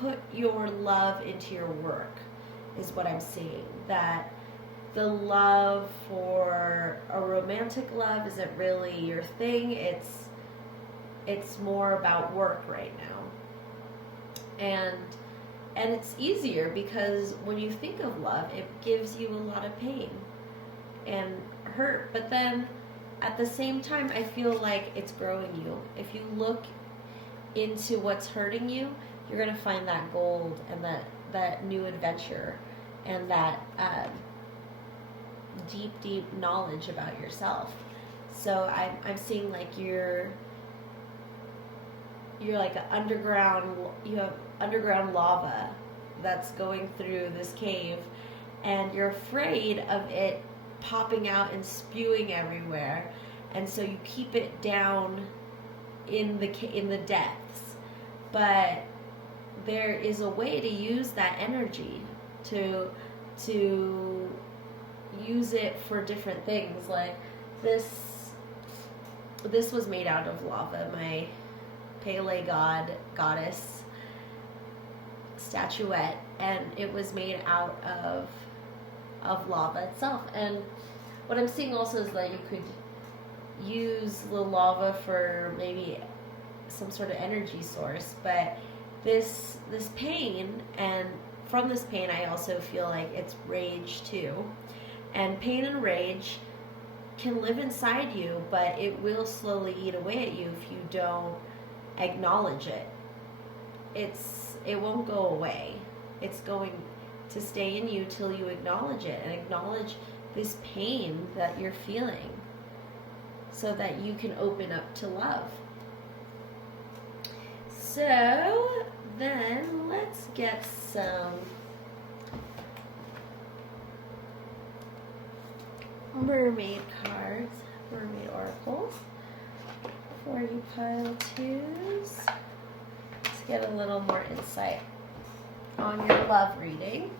put your love into your work, is what I'm seeing. That the love for a romantic love isn't really your thing. It's more about work right now. And it's easier because when you think of love, it gives you a lot of pain and hurt. But then at the same time, I feel like it's growing you. If you look into what's hurting you, you're going to find that gold and that new adventure and that deep knowledge about yourself. So I'm seeing like you're like you have underground lava that's going through this cave, and you're afraid of it popping out and spewing everywhere, and so you keep it down in the depths. But there is a way to use that energy to use it for different things. Like this was made out of lava. My Pele goddess statuette, and it was made out of lava itself. And what I'm seeing also is that you could use the lava for maybe some sort of energy source, but this pain, and from this pain I also feel like it's rage too. And pain and rage can live inside you, but it will slowly eat away at you if you don't acknowledge it. It won't go away. It's going to stay in you till you acknowledge it and acknowledge this pain that you're feeling. so that you can open up to love. So then let's get some mermaid cards, mermaid oracles for you pile twos. Let's get a little more insight on your love reading.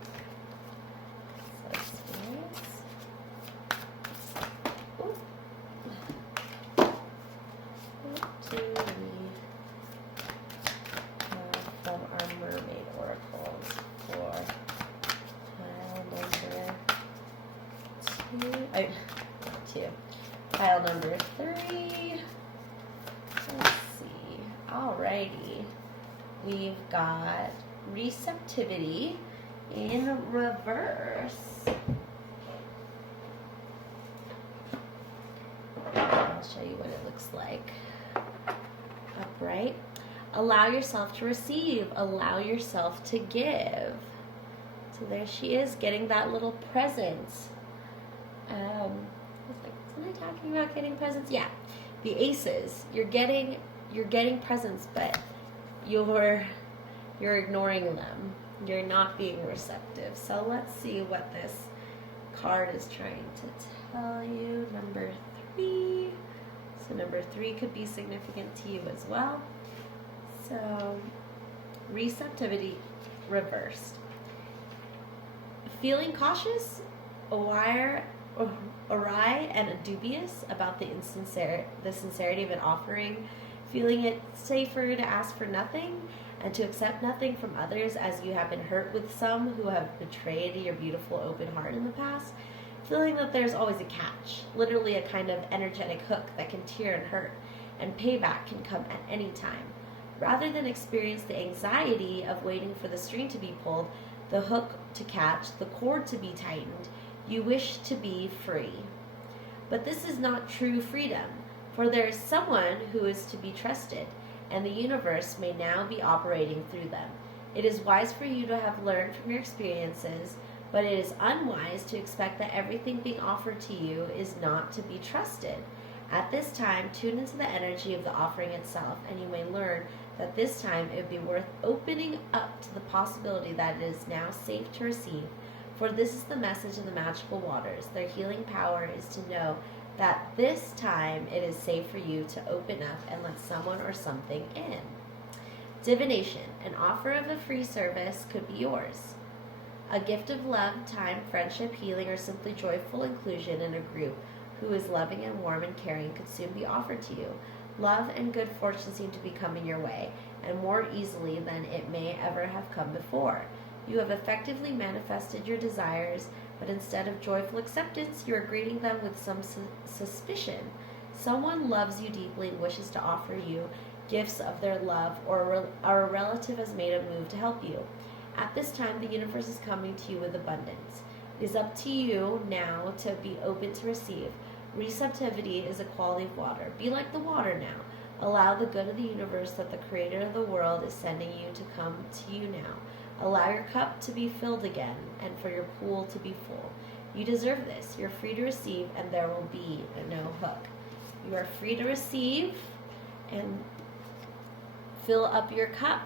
So what do we have from our mermaid oracles for pile number pile number 3. Let's see. Alrighty. We've got receptivity in reverse. I'll show you what it looks like. Upright. Allow yourself to receive. Allow yourself to give. So there she is, getting that little present. Wasn't I talking about getting presents? Yeah. The aces. You're getting presents, but you're ignoring them. You're not being receptive. So let's see what this card is trying to tell you. Number 3. So number 3 could be significant to you as well. So receptivity reversed. Feeling cautious, awry and dubious about the sincerity of an offering, feeling it safer to ask for nothing and to accept nothing from others, as you have been hurt with some who have betrayed your beautiful open heart in the past, feeling that there's always a catch, literally a kind of energetic hook that can tear and hurt, and payback can come at any time. Rather than experience the anxiety of waiting for the string to be pulled, the hook to catch, the cord to be tightened, you wish to be free. But this is not true freedom, for there is someone who is to be trusted, and the universe may now be operating through them. It is wise for you to have learned from your experiences, but it is unwise to expect that everything being offered to you is not to be trusted. At this time, tune into the energy of the offering itself, and you may learn that this time it would be worth opening up to the possibility that it is now safe to receive. For this is the message of the magical waters. Their healing power is to know that this time it is safe for you to open up and let someone or something in. Divination, an offer of a free service could be yours. A gift of love, time, friendship, healing, or simply joyful inclusion in a group who is loving and warm and caring could soon be offered to you. Love and good fortune seem to be coming your way, and more easily than it may ever have come before. You have effectively manifested your desires, but instead of joyful acceptance, you are greeting them with some suspicion. Someone loves you deeply and wishes to offer you gifts of their love, or a relative has made a move to help you. At this time, the universe is coming to you with abundance. It is up to you now to be open to receive. Receptivity is a quality of water. Be like the water now. Allow the good of the universe that the creator of the world is sending you to come to you now. Allow your cup to be filled again and for your pool to be full. You deserve this. You're free to receive, and there will be no hook. You are free to receive and fill up your cup.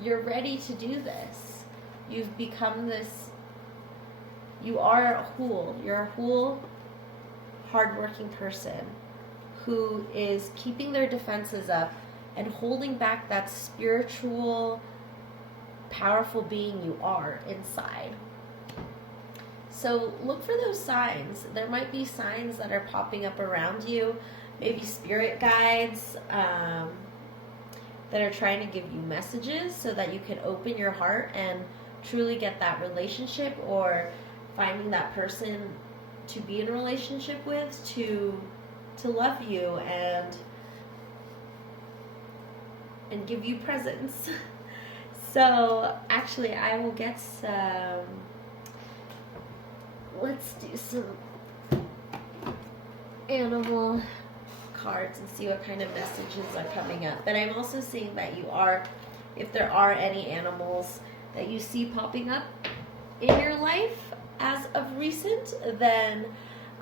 You're ready to do this. You've become this. You are a whole. You're a whole, hardworking person who is keeping their defenses up and holding back that spiritual, powerful being you are inside. So look for those signs. There might be signs that are popping up around you, maybe spirit guides that are trying to give you messages so that you can open your heart and truly get that relationship, or finding that person to be in a relationship with to love you and give you presents. So actually I will get some, let's do some animal cards and see what kind of messages are coming up. But I'm also seeing that you are, if there are any animals that you see popping up in your life as of recent, then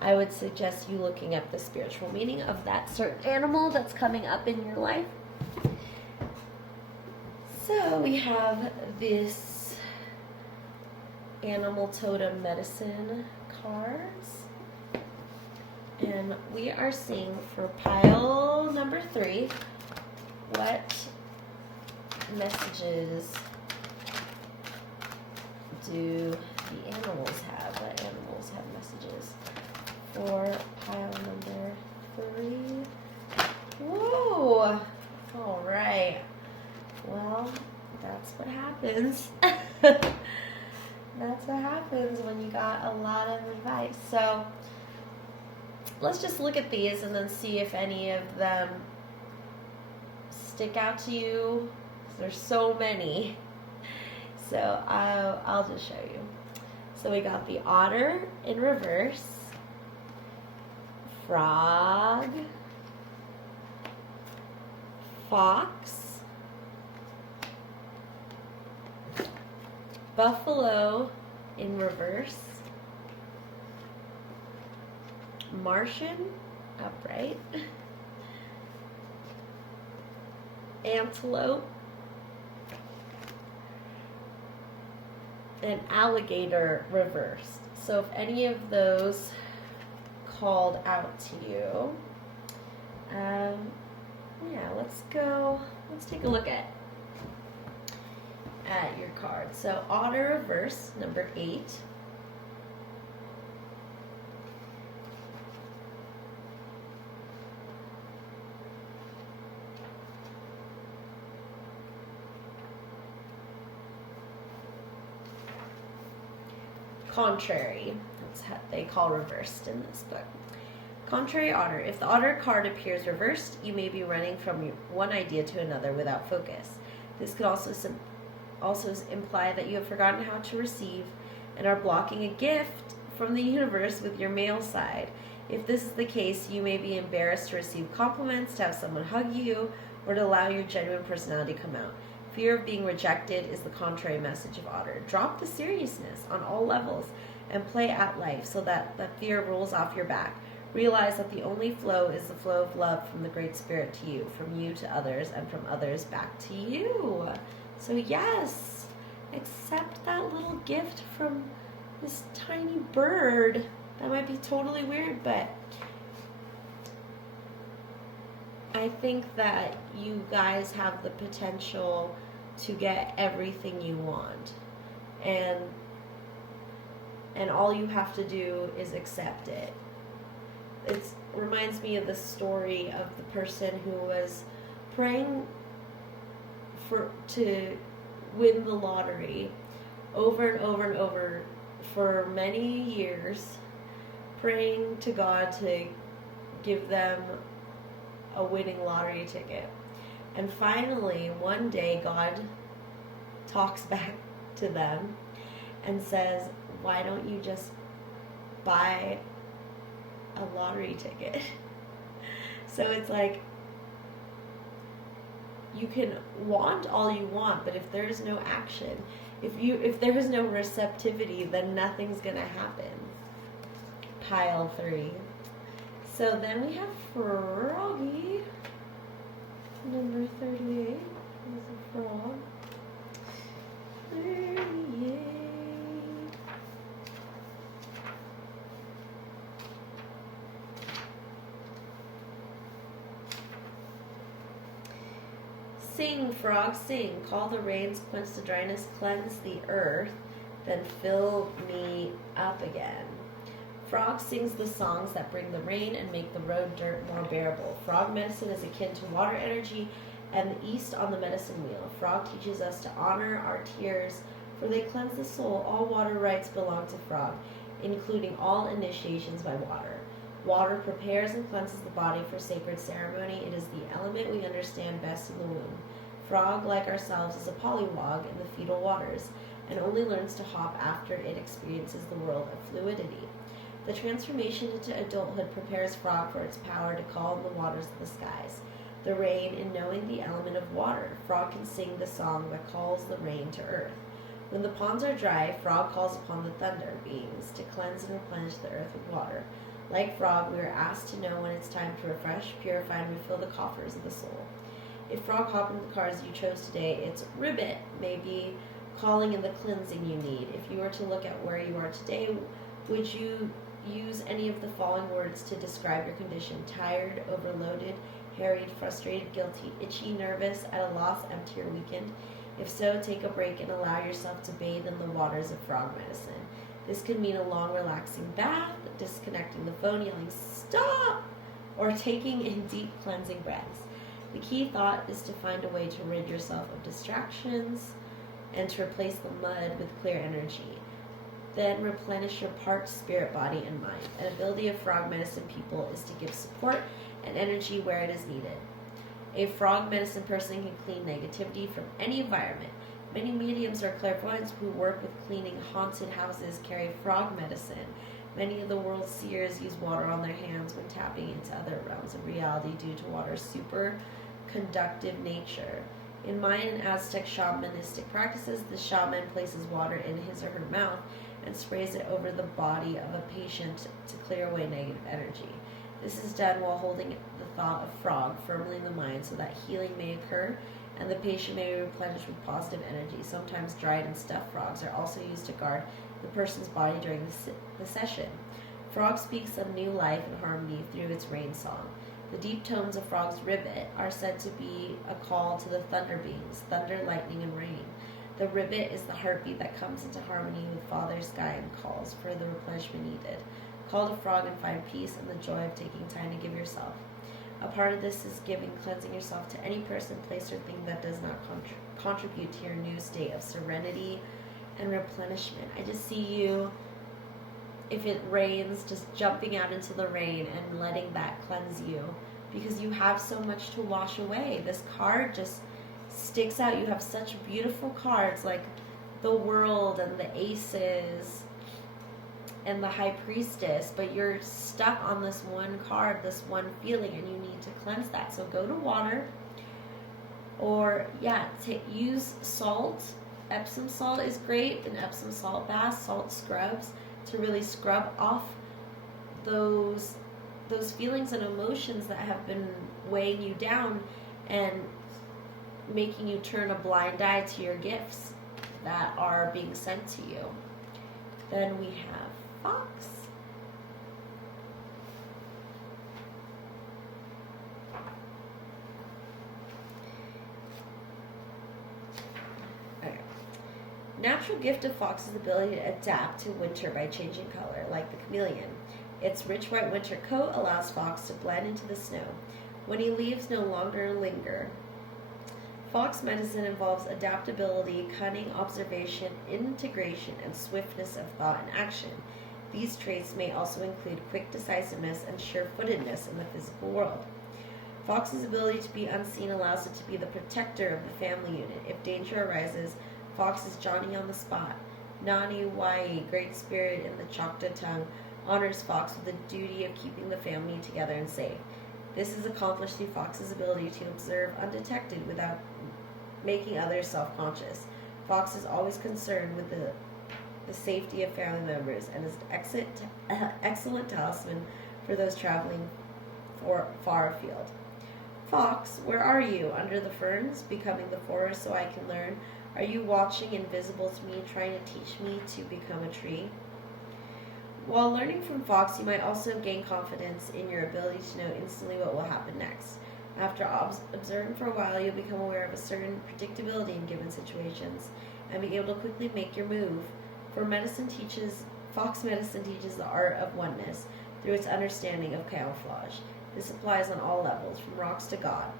I would suggest you looking up the spiritual meaning of that certain animal that's coming up in your life. So we have this animal totem medicine cards. And we are seeing for pile number 3, what messages do the animals have? What animals have messages? For pile number 3. Whoa! All right. Well, that's what happens. That's what happens when you got a lot of advice. So let's just look at these and then see if any of them stick out to you. There's so many. So I'll just show you. So we got the otter in reverse, frog, fox, buffalo in reverse, Martian upright, antelope, and alligator reversed. So if any of those called out to you, yeah, let's take a look at your card. So otter reverse, number 8. Contrary, that's how they call reversed in this book. Contrary otter. If the otter card appears reversed, you may be running from one idea to another without focus. This could also imply that you have forgotten how to receive and are blocking a gift from the universe with your male side. If this is the case, you may be embarrassed to receive compliments, to have someone hug you, or to allow your genuine personality to come out. Fear of being rejected is the contrary message of otter. Drop the seriousness on all levels and play out life so that the fear rolls off your back. Realize that the only flow is the flow of love from the Great Spirit to you, from you to others, and from others back to you. So yes, accept that little gift from this tiny bird. That might be totally weird, but I think that you guys have the potential to get everything you want. And all you have to do is accept it. It reminds me of the story of the person who was praying to win the lottery over and over and over for many years, praying to God to give them a winning lottery ticket. And finally, one day, God talks back to them and says, why don't you just buy a lottery ticket? So it's like, you can want all you want, but if there's no action, if there's no receptivity, then nothing's gonna happen. Pile 3. So then we have froggy. Number 38 is a frog. 38. Sing, frog, sing. Call the rains, quench the dryness, cleanse the earth, then fill me up again. Frog sings the songs that bring the rain and make the road dirt more bearable. Frog medicine is akin to water energy and the east on the medicine wheel. Frog teaches us to honor our tears, for they cleanse the soul. All water rites belong to frog, including all initiations by water. Water prepares and cleanses the body for sacred ceremony. It is the element we understand best in the womb. Frog, like ourselves, is a polywog in the fetal waters, and only learns to hop after it experiences the world of fluidity. The transformation into adulthood prepares frog for its power to calm the waters of the skies. The rain, in knowing the element of water, frog can sing the song that calls the rain to earth. When the ponds are dry, frog calls upon the thunder beings to cleanse and replenish the earth with water. Like Frog, we are asked to know when it's time to refresh, purify, and refill the coffers of the soul. If Frog hop into the cars you chose today, its ribbit may be calling in the cleansing you need. If you were to look at where you are today, would you use any of the following words to describe your condition? Tired, overloaded, harried, frustrated, guilty, itchy, nervous, at a loss, empty, or weakened? If so, take a break and allow yourself to bathe in the waters of frog medicine. This could mean a long, relaxing bath, disconnecting the phone, yelling, "Stop!" or taking in deep, cleansing breaths. The key thought is to find a way to rid yourself of distractions and to replace the mud with clear energy. Then replenish your parched spirit, body, and mind. An ability of frog medicine people is to give support and energy where it is needed. A frog medicine person can clean negativity from any environment. Many mediums or clairvoyants who work with cleaning haunted houses carry frog medicine. Many of the world's seers use water on their hands when tapping into other realms of reality due to water's superconductive nature. In Mayan and Aztec shamanistic practices, the shaman places water in his or her mouth and sprays it over the body of a patient to clear away negative energy. This is done while holding the thought of frog firmly in the mind so that healing may occur and the patient may be replenished with positive energy. Sometimes dried and stuffed frogs are also used to guard the person's body during the session. Frog speaks of new life and harmony through its rain song. The deep tones of Frog's ribbit are said to be a call to the thunder beings, thunder, lightning, and rain. The ribbit is the heartbeat that comes into harmony with Father Sky and calls for the replenishment needed. Call to Frog and find peace and the joy of taking time to give yourself. A part of this is cleansing yourself to any person, place, or thing that does not contribute to your new state of serenity and replenishment. I just see you, if it rains, just jumping out into the rain and letting that cleanse you because you have so much to wash away. This card just sticks out. You have such beautiful cards like the World and the Aces and the High Priestess, but you're stuck on this one card, this one feeling, and you need to cleanse that. So go to water, or use salt. Epsom salt is great, an Epsom salt bath, salt scrubs, to really scrub off those feelings and emotions that have been weighing you down and making you turn a blind eye to your gifts that are being sent to you. Then we have Fox. Okay. Natural gift of Fox's ability to adapt to winter by changing color, like the chameleon. Its rich white winter coat allows Fox to blend into the snow. When he leaves, no longer linger. Fox medicine involves adaptability, cunning observation, integration, and swiftness of thought and action. These traits may also include quick decisiveness and sure-footedness in the physical world. Fox's ability to be unseen allows it to be the protector of the family unit. If danger arises, Fox is Johnny on the spot. Nani Wai, great spirit in the Choctaw tongue, honors Fox with the duty of keeping the family together and safe. This is accomplished through Fox's ability to observe undetected without making others self-conscious. Fox is always concerned with the safety of family members and is an excellent talisman for those traveling far afield. Fox, where are you? Under the ferns, becoming the forest so I can learn. Are you watching, invisible to me, trying to teach me to become a tree? While learning from Fox, you might also gain confidence in your ability to know instantly what will happen next. After observing for a while, you'll become aware of a certain predictability in given situations and be able to quickly make your move. Fox medicine teaches the art of oneness through its understanding of camouflage. This applies on all levels, from rocks to God.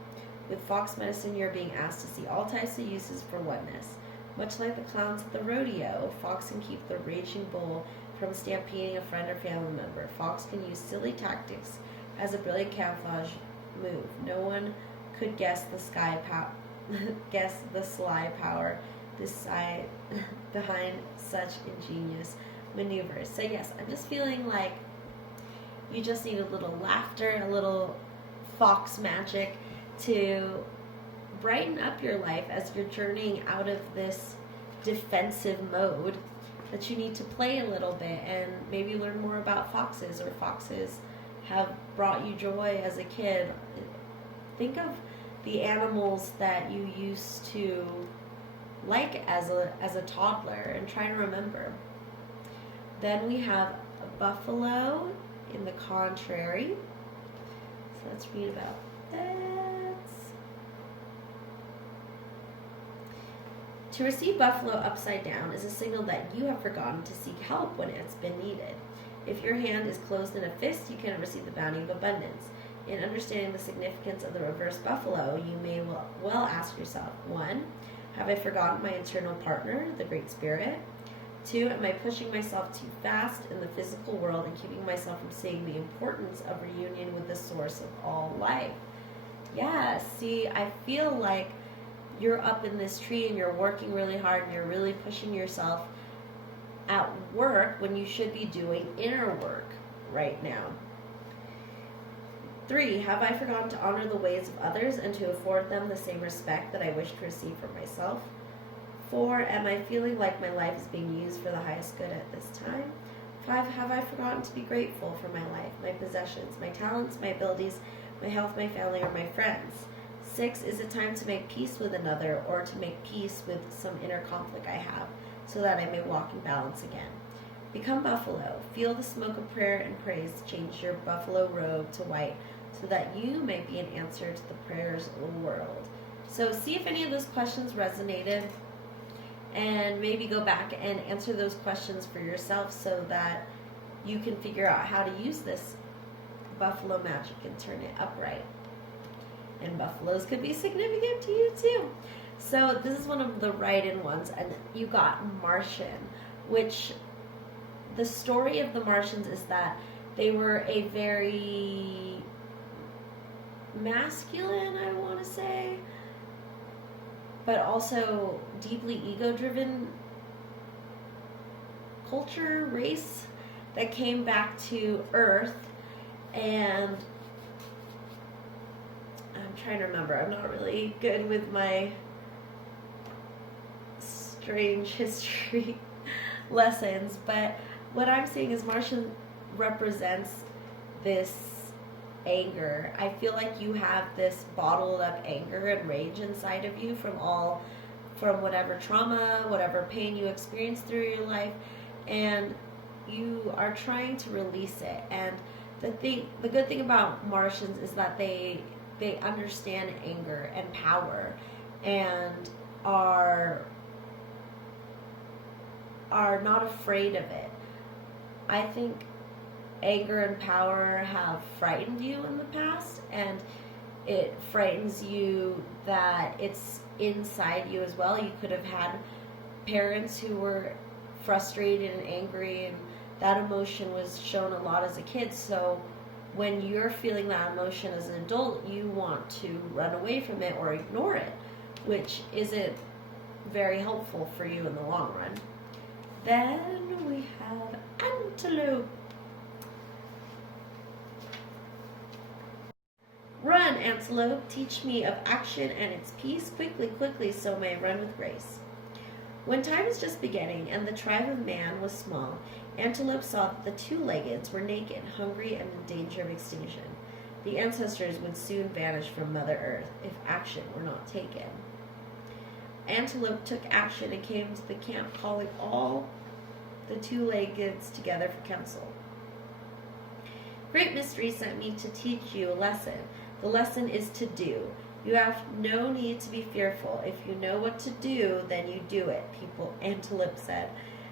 With Fox medicine, you're being asked to see all types of uses for oneness. Much like the clowns at the rodeo, Fox can keep the raging bull from stampeding a friend or family member. Fox can use silly tactics as a brilliant camouflage move. No one could guess the sly power behind such ingenious maneuvers. So yes, I'm just feeling like you just need a little laughter, a little Fox magic to brighten up your life as you're journeying out of this defensive mode that you need to play a little bit and maybe learn more about foxes, or foxes have brought you joy as a kid. Think of the animals that you used to like as a toddler and try to remember. Then we have a buffalo in the contrary. So let's read about that. To receive buffalo upside down is a signal that you have forgotten to seek help when it's been needed. If your hand is closed in a fist, you cannot receive the bounty of abundance. In understanding the significance of the reverse buffalo, you may well ask yourself, 1. Have I forgotten my eternal partner, the Great Spirit? 2. Am I pushing myself too fast in the physical world and keeping myself from seeing the importance of reunion with the source of all life? Yeah, see, I feel like you're up in this tree and you're working really hard and you're really pushing yourself at work when you should be doing inner work right now. 3. Have I forgotten to honor the ways of others and to afford them the same respect that I wish to receive from myself? 4. Am I feeling like my life is being used for the highest good at this time? 5. Have I forgotten to be grateful for my life, my possessions, my talents, my abilities, my health, my family, or my friends? 6. Is it time to make peace with another, or to make peace with some inner conflict I have, so that I may walk in balance again? Become buffalo. Feel the smoke of prayer and praise change your buffalo robe to white, so that you may be an answer to the prayers of the world. So see if any of those questions resonated, and maybe go back and answer those questions for yourself so that you can figure out how to use this buffalo magic and turn it upright. And buffaloes could be significant to you too. So this is one of the write-in ones, and you got Martian, which the story of the Martians is that they were a very masculine, I want to say, but also deeply ego-driven culture, race that came back to Earth. And I'm trying to remember, I'm not really good with my strange history lessons, but what I'm saying is Martian represents this anger. I feel like you have this bottled up anger and rage inside of you from whatever trauma, whatever pain you experienced through your life, and you are trying to release it. And the good thing about Martians is that they understand anger and power, and are not afraid of it. I think anger and power have frightened you in the past, and it frightens you that it's inside you as well. You could have had parents who were frustrated and angry, and that emotion was shown a lot as a kid. So when you're feeling that emotion as an adult, you want to run away from it or ignore it, which isn't very helpful for you in the long run. Then we have antelope. Run, antelope, teach me of action and its peace. Quickly, quickly, so may I run with grace. When time was just beginning and the tribe of man was small, antelope saw that the two-leggeds were naked, hungry, and in danger of extinction. The ancestors would soon vanish from Mother Earth if action were not taken. Antelope took action and came to the camp, calling all the two-leggeds together for counsel. Great Mystery sent me to teach you a lesson. The lesson is to do. You have no need to be fearful. If you know what to do, then you do it, people, Antelope said.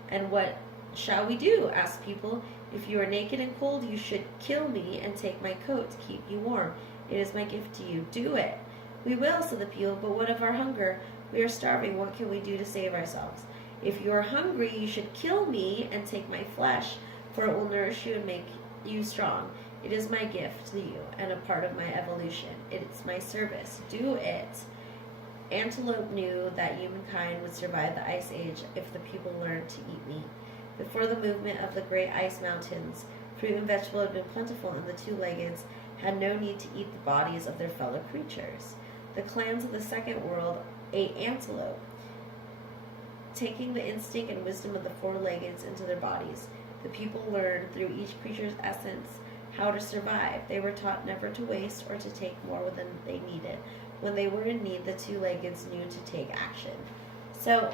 And what shall we do? Asked People. If you are naked and cold, you should kill me and take my coat to keep you warm. It is my gift to you. Do it. We will, said the People, but what of our hunger? We are starving. What can we do to save ourselves? If you are hungry, you should kill me and take my flesh, for it will nourish you and make you strong. It is my gift to you and a part of my evolution. It is my service. Do it. Antelope knew that humankind would survive the Ice Age if the people learned to eat meat. Before the movement of the great ice mountains, fruit and vegetable had been plentiful, and the two-leggeds had no need to eat the bodies of their fellow creatures. The clans of the second world ate antelope. taking the instinct and wisdom of the four-leggeds into their bodies. The people learned through each creature's essence how to survive. They were taught never to waste or to take more than they needed. When they were in need, the two-leggeds knew to take action. So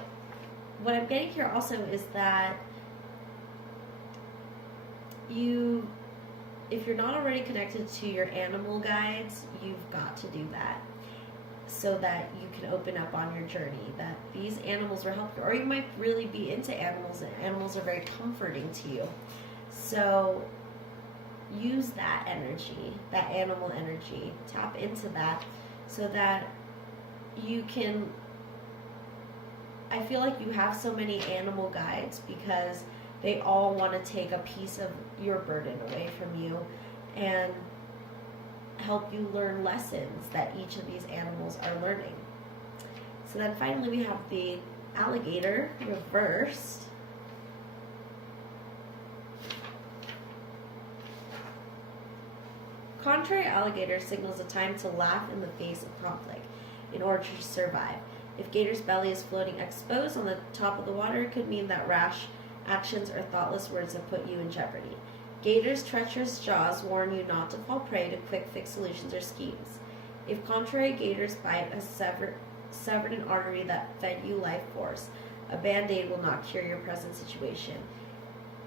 what I'm getting here also is that if you're not already connected to your animal guides, you've got to do that so that you can open up on your journey, that these animals will help you. Or you might really be into animals, and animals are very comforting to you. So use that energy, that animal energy, tap into that so that you can, I feel like you have so many animal guides because they all want to take a piece of your burden away from you and help you learn lessons that each of these animals are learning. So then finally we have the alligator reversed. Contrary alligator signals a time to laugh in the face of conflict in order to survive. If gator's belly is floating exposed on the top of the water, it could mean that rash actions or thoughtless words have put you in jeopardy. Gator's treacherous jaws warn you not to fall prey to quick fix solutions or schemes. If contrary gator's bite has severed an artery that fed you life force, a band-aid will not cure your present situation.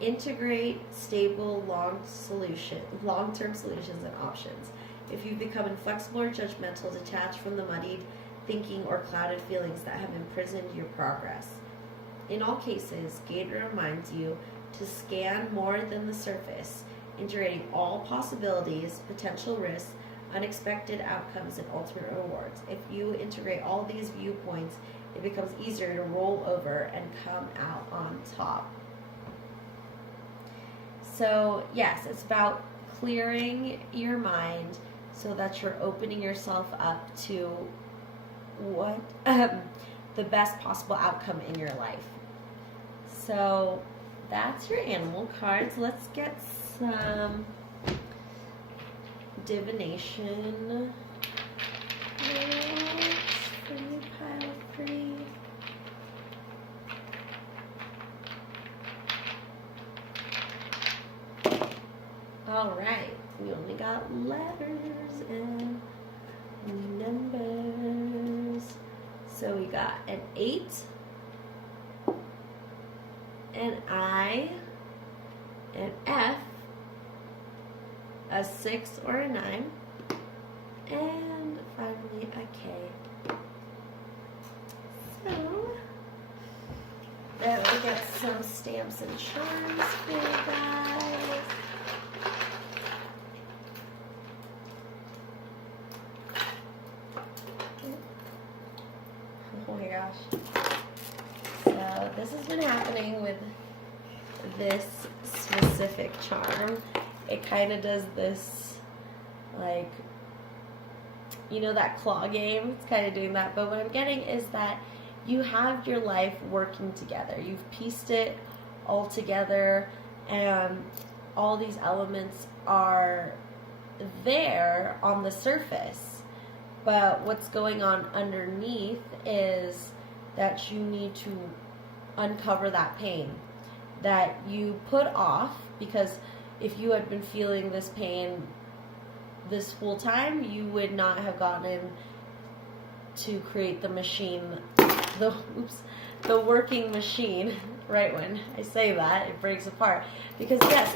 Integrate stable long-term solutions and options. If you become inflexible or judgmental, detach from the muddied thinking or clouded feelings that have imprisoned your progress. In all cases, Gator reminds you to scan more than the surface, integrating all possibilities, potential risks, unexpected outcomes, and ultimate rewards. If you integrate all these viewpoints, it becomes easier to roll over and come out on top. So yes, it's about clearing your mind so that you're opening yourself up to what the best possible outcome in your life. So that's your animal cards. Let's get some divination from your pile 3. All right, we only got letters and numbers. So we got an 8, an I, an F, a 6 or a 9, and finally a K. So then we get some stamps and charms for you guys. Oh my gosh. So this has been happening with this specific charm. It kind of does this, like, you know, that claw game? It's kind of doing that. But what I'm getting is that you have your life working together. You've pieced it all together, and all these elements are there on the surface. But what's going on underneath is that you need to uncover that pain that you put off, because if you had been feeling this pain this whole time, you would not have gotten in to create the machine, the working machine. Right when I say that, it breaks apart. Because yes,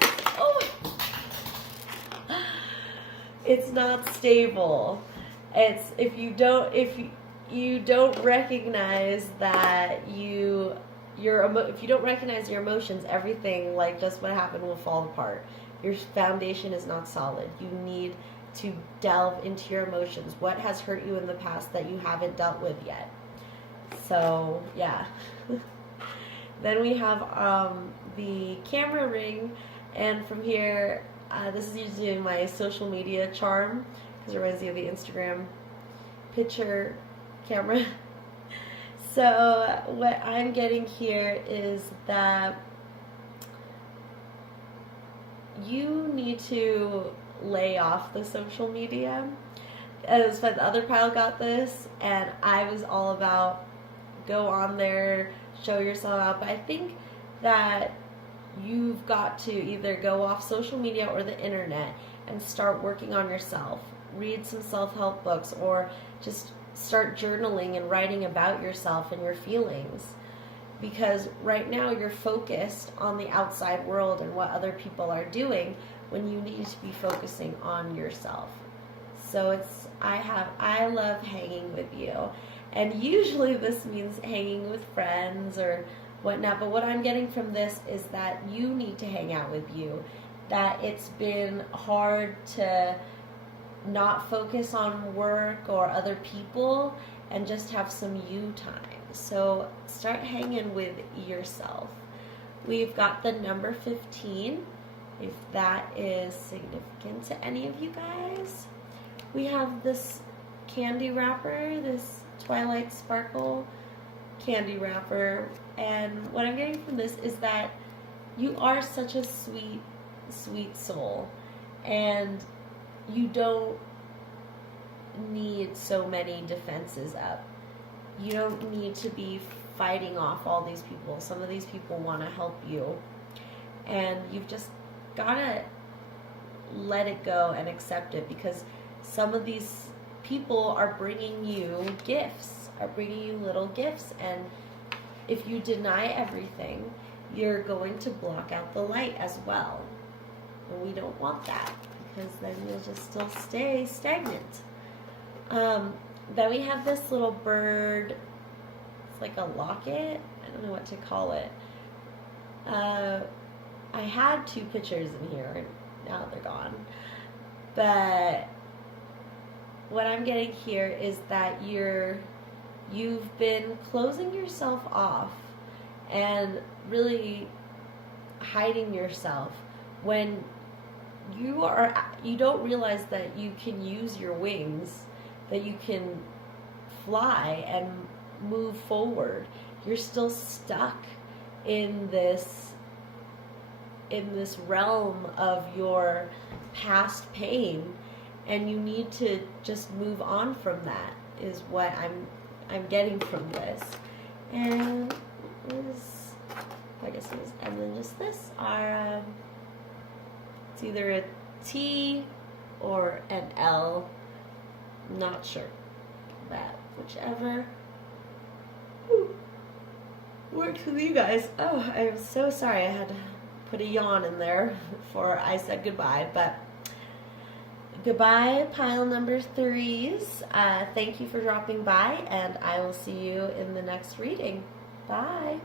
it's not stable. It's if you don't recognize that if you don't recognize your emotions, everything, like just what happened, will fall apart. Your foundation is not solid. You need to delve into your emotions. What has hurt you in the past that you haven't dealt with yet? So yeah. Then we have the camera ring, and from here, this is usually my social media charm because it reminds me of the Instagram picture camera. So what I'm getting here is that you need to lay off the social media. As the other pile got this, and I was all about go on there, show yourself out. But I think that you've got to either go off social media or the internet and start working on yourself. Read some self-help books, or just start journaling and writing about yourself and your feelings. Because right now you're focused on the outside world and what other people are doing when you need to be focusing on yourself. So I love hanging with you. And usually this means hanging with friends or whatnot. But what I'm getting from this is that you need to hang out with you. That it's been hard to not focus on work or other people and just have some you time. So start hanging with yourself. We've got the number 15, if that is significant to any of you guys. We have this candy wrapper, this Twilight Sparkle candy wrapper. And what I'm getting from this is that you are such a sweet, sweet soul. And you don't need so many defenses up. You don't need to be fighting off all these people. Some of these people want to help you. And you've just got to let it go and accept it, because some of these people are bringing you gifts, are bringing you little gifts. And if you deny everything, you're going to block out the light as well. And we don't want that, because then you'll just still stay stagnant. Then we have this little bird. It's like a locket. I don't know what to call it. I had 2 pictures in here, and now they're gone. But what I'm getting here is that you've been closing yourself off and really hiding yourself when you don't realize that you can use your wings, that you can fly and move forward. You're still stuck in this realm of your past pain, and you need to just move on from that, is what I'm getting from this. And and then just this are it's either a T or an L. Not sure. That whichever works with you guys. Oh, I'm so sorry. I had to put a yawn in there before I said goodbye. But goodbye, pile number 3s. Thank you for dropping by, and I will see you in the next reading. Bye.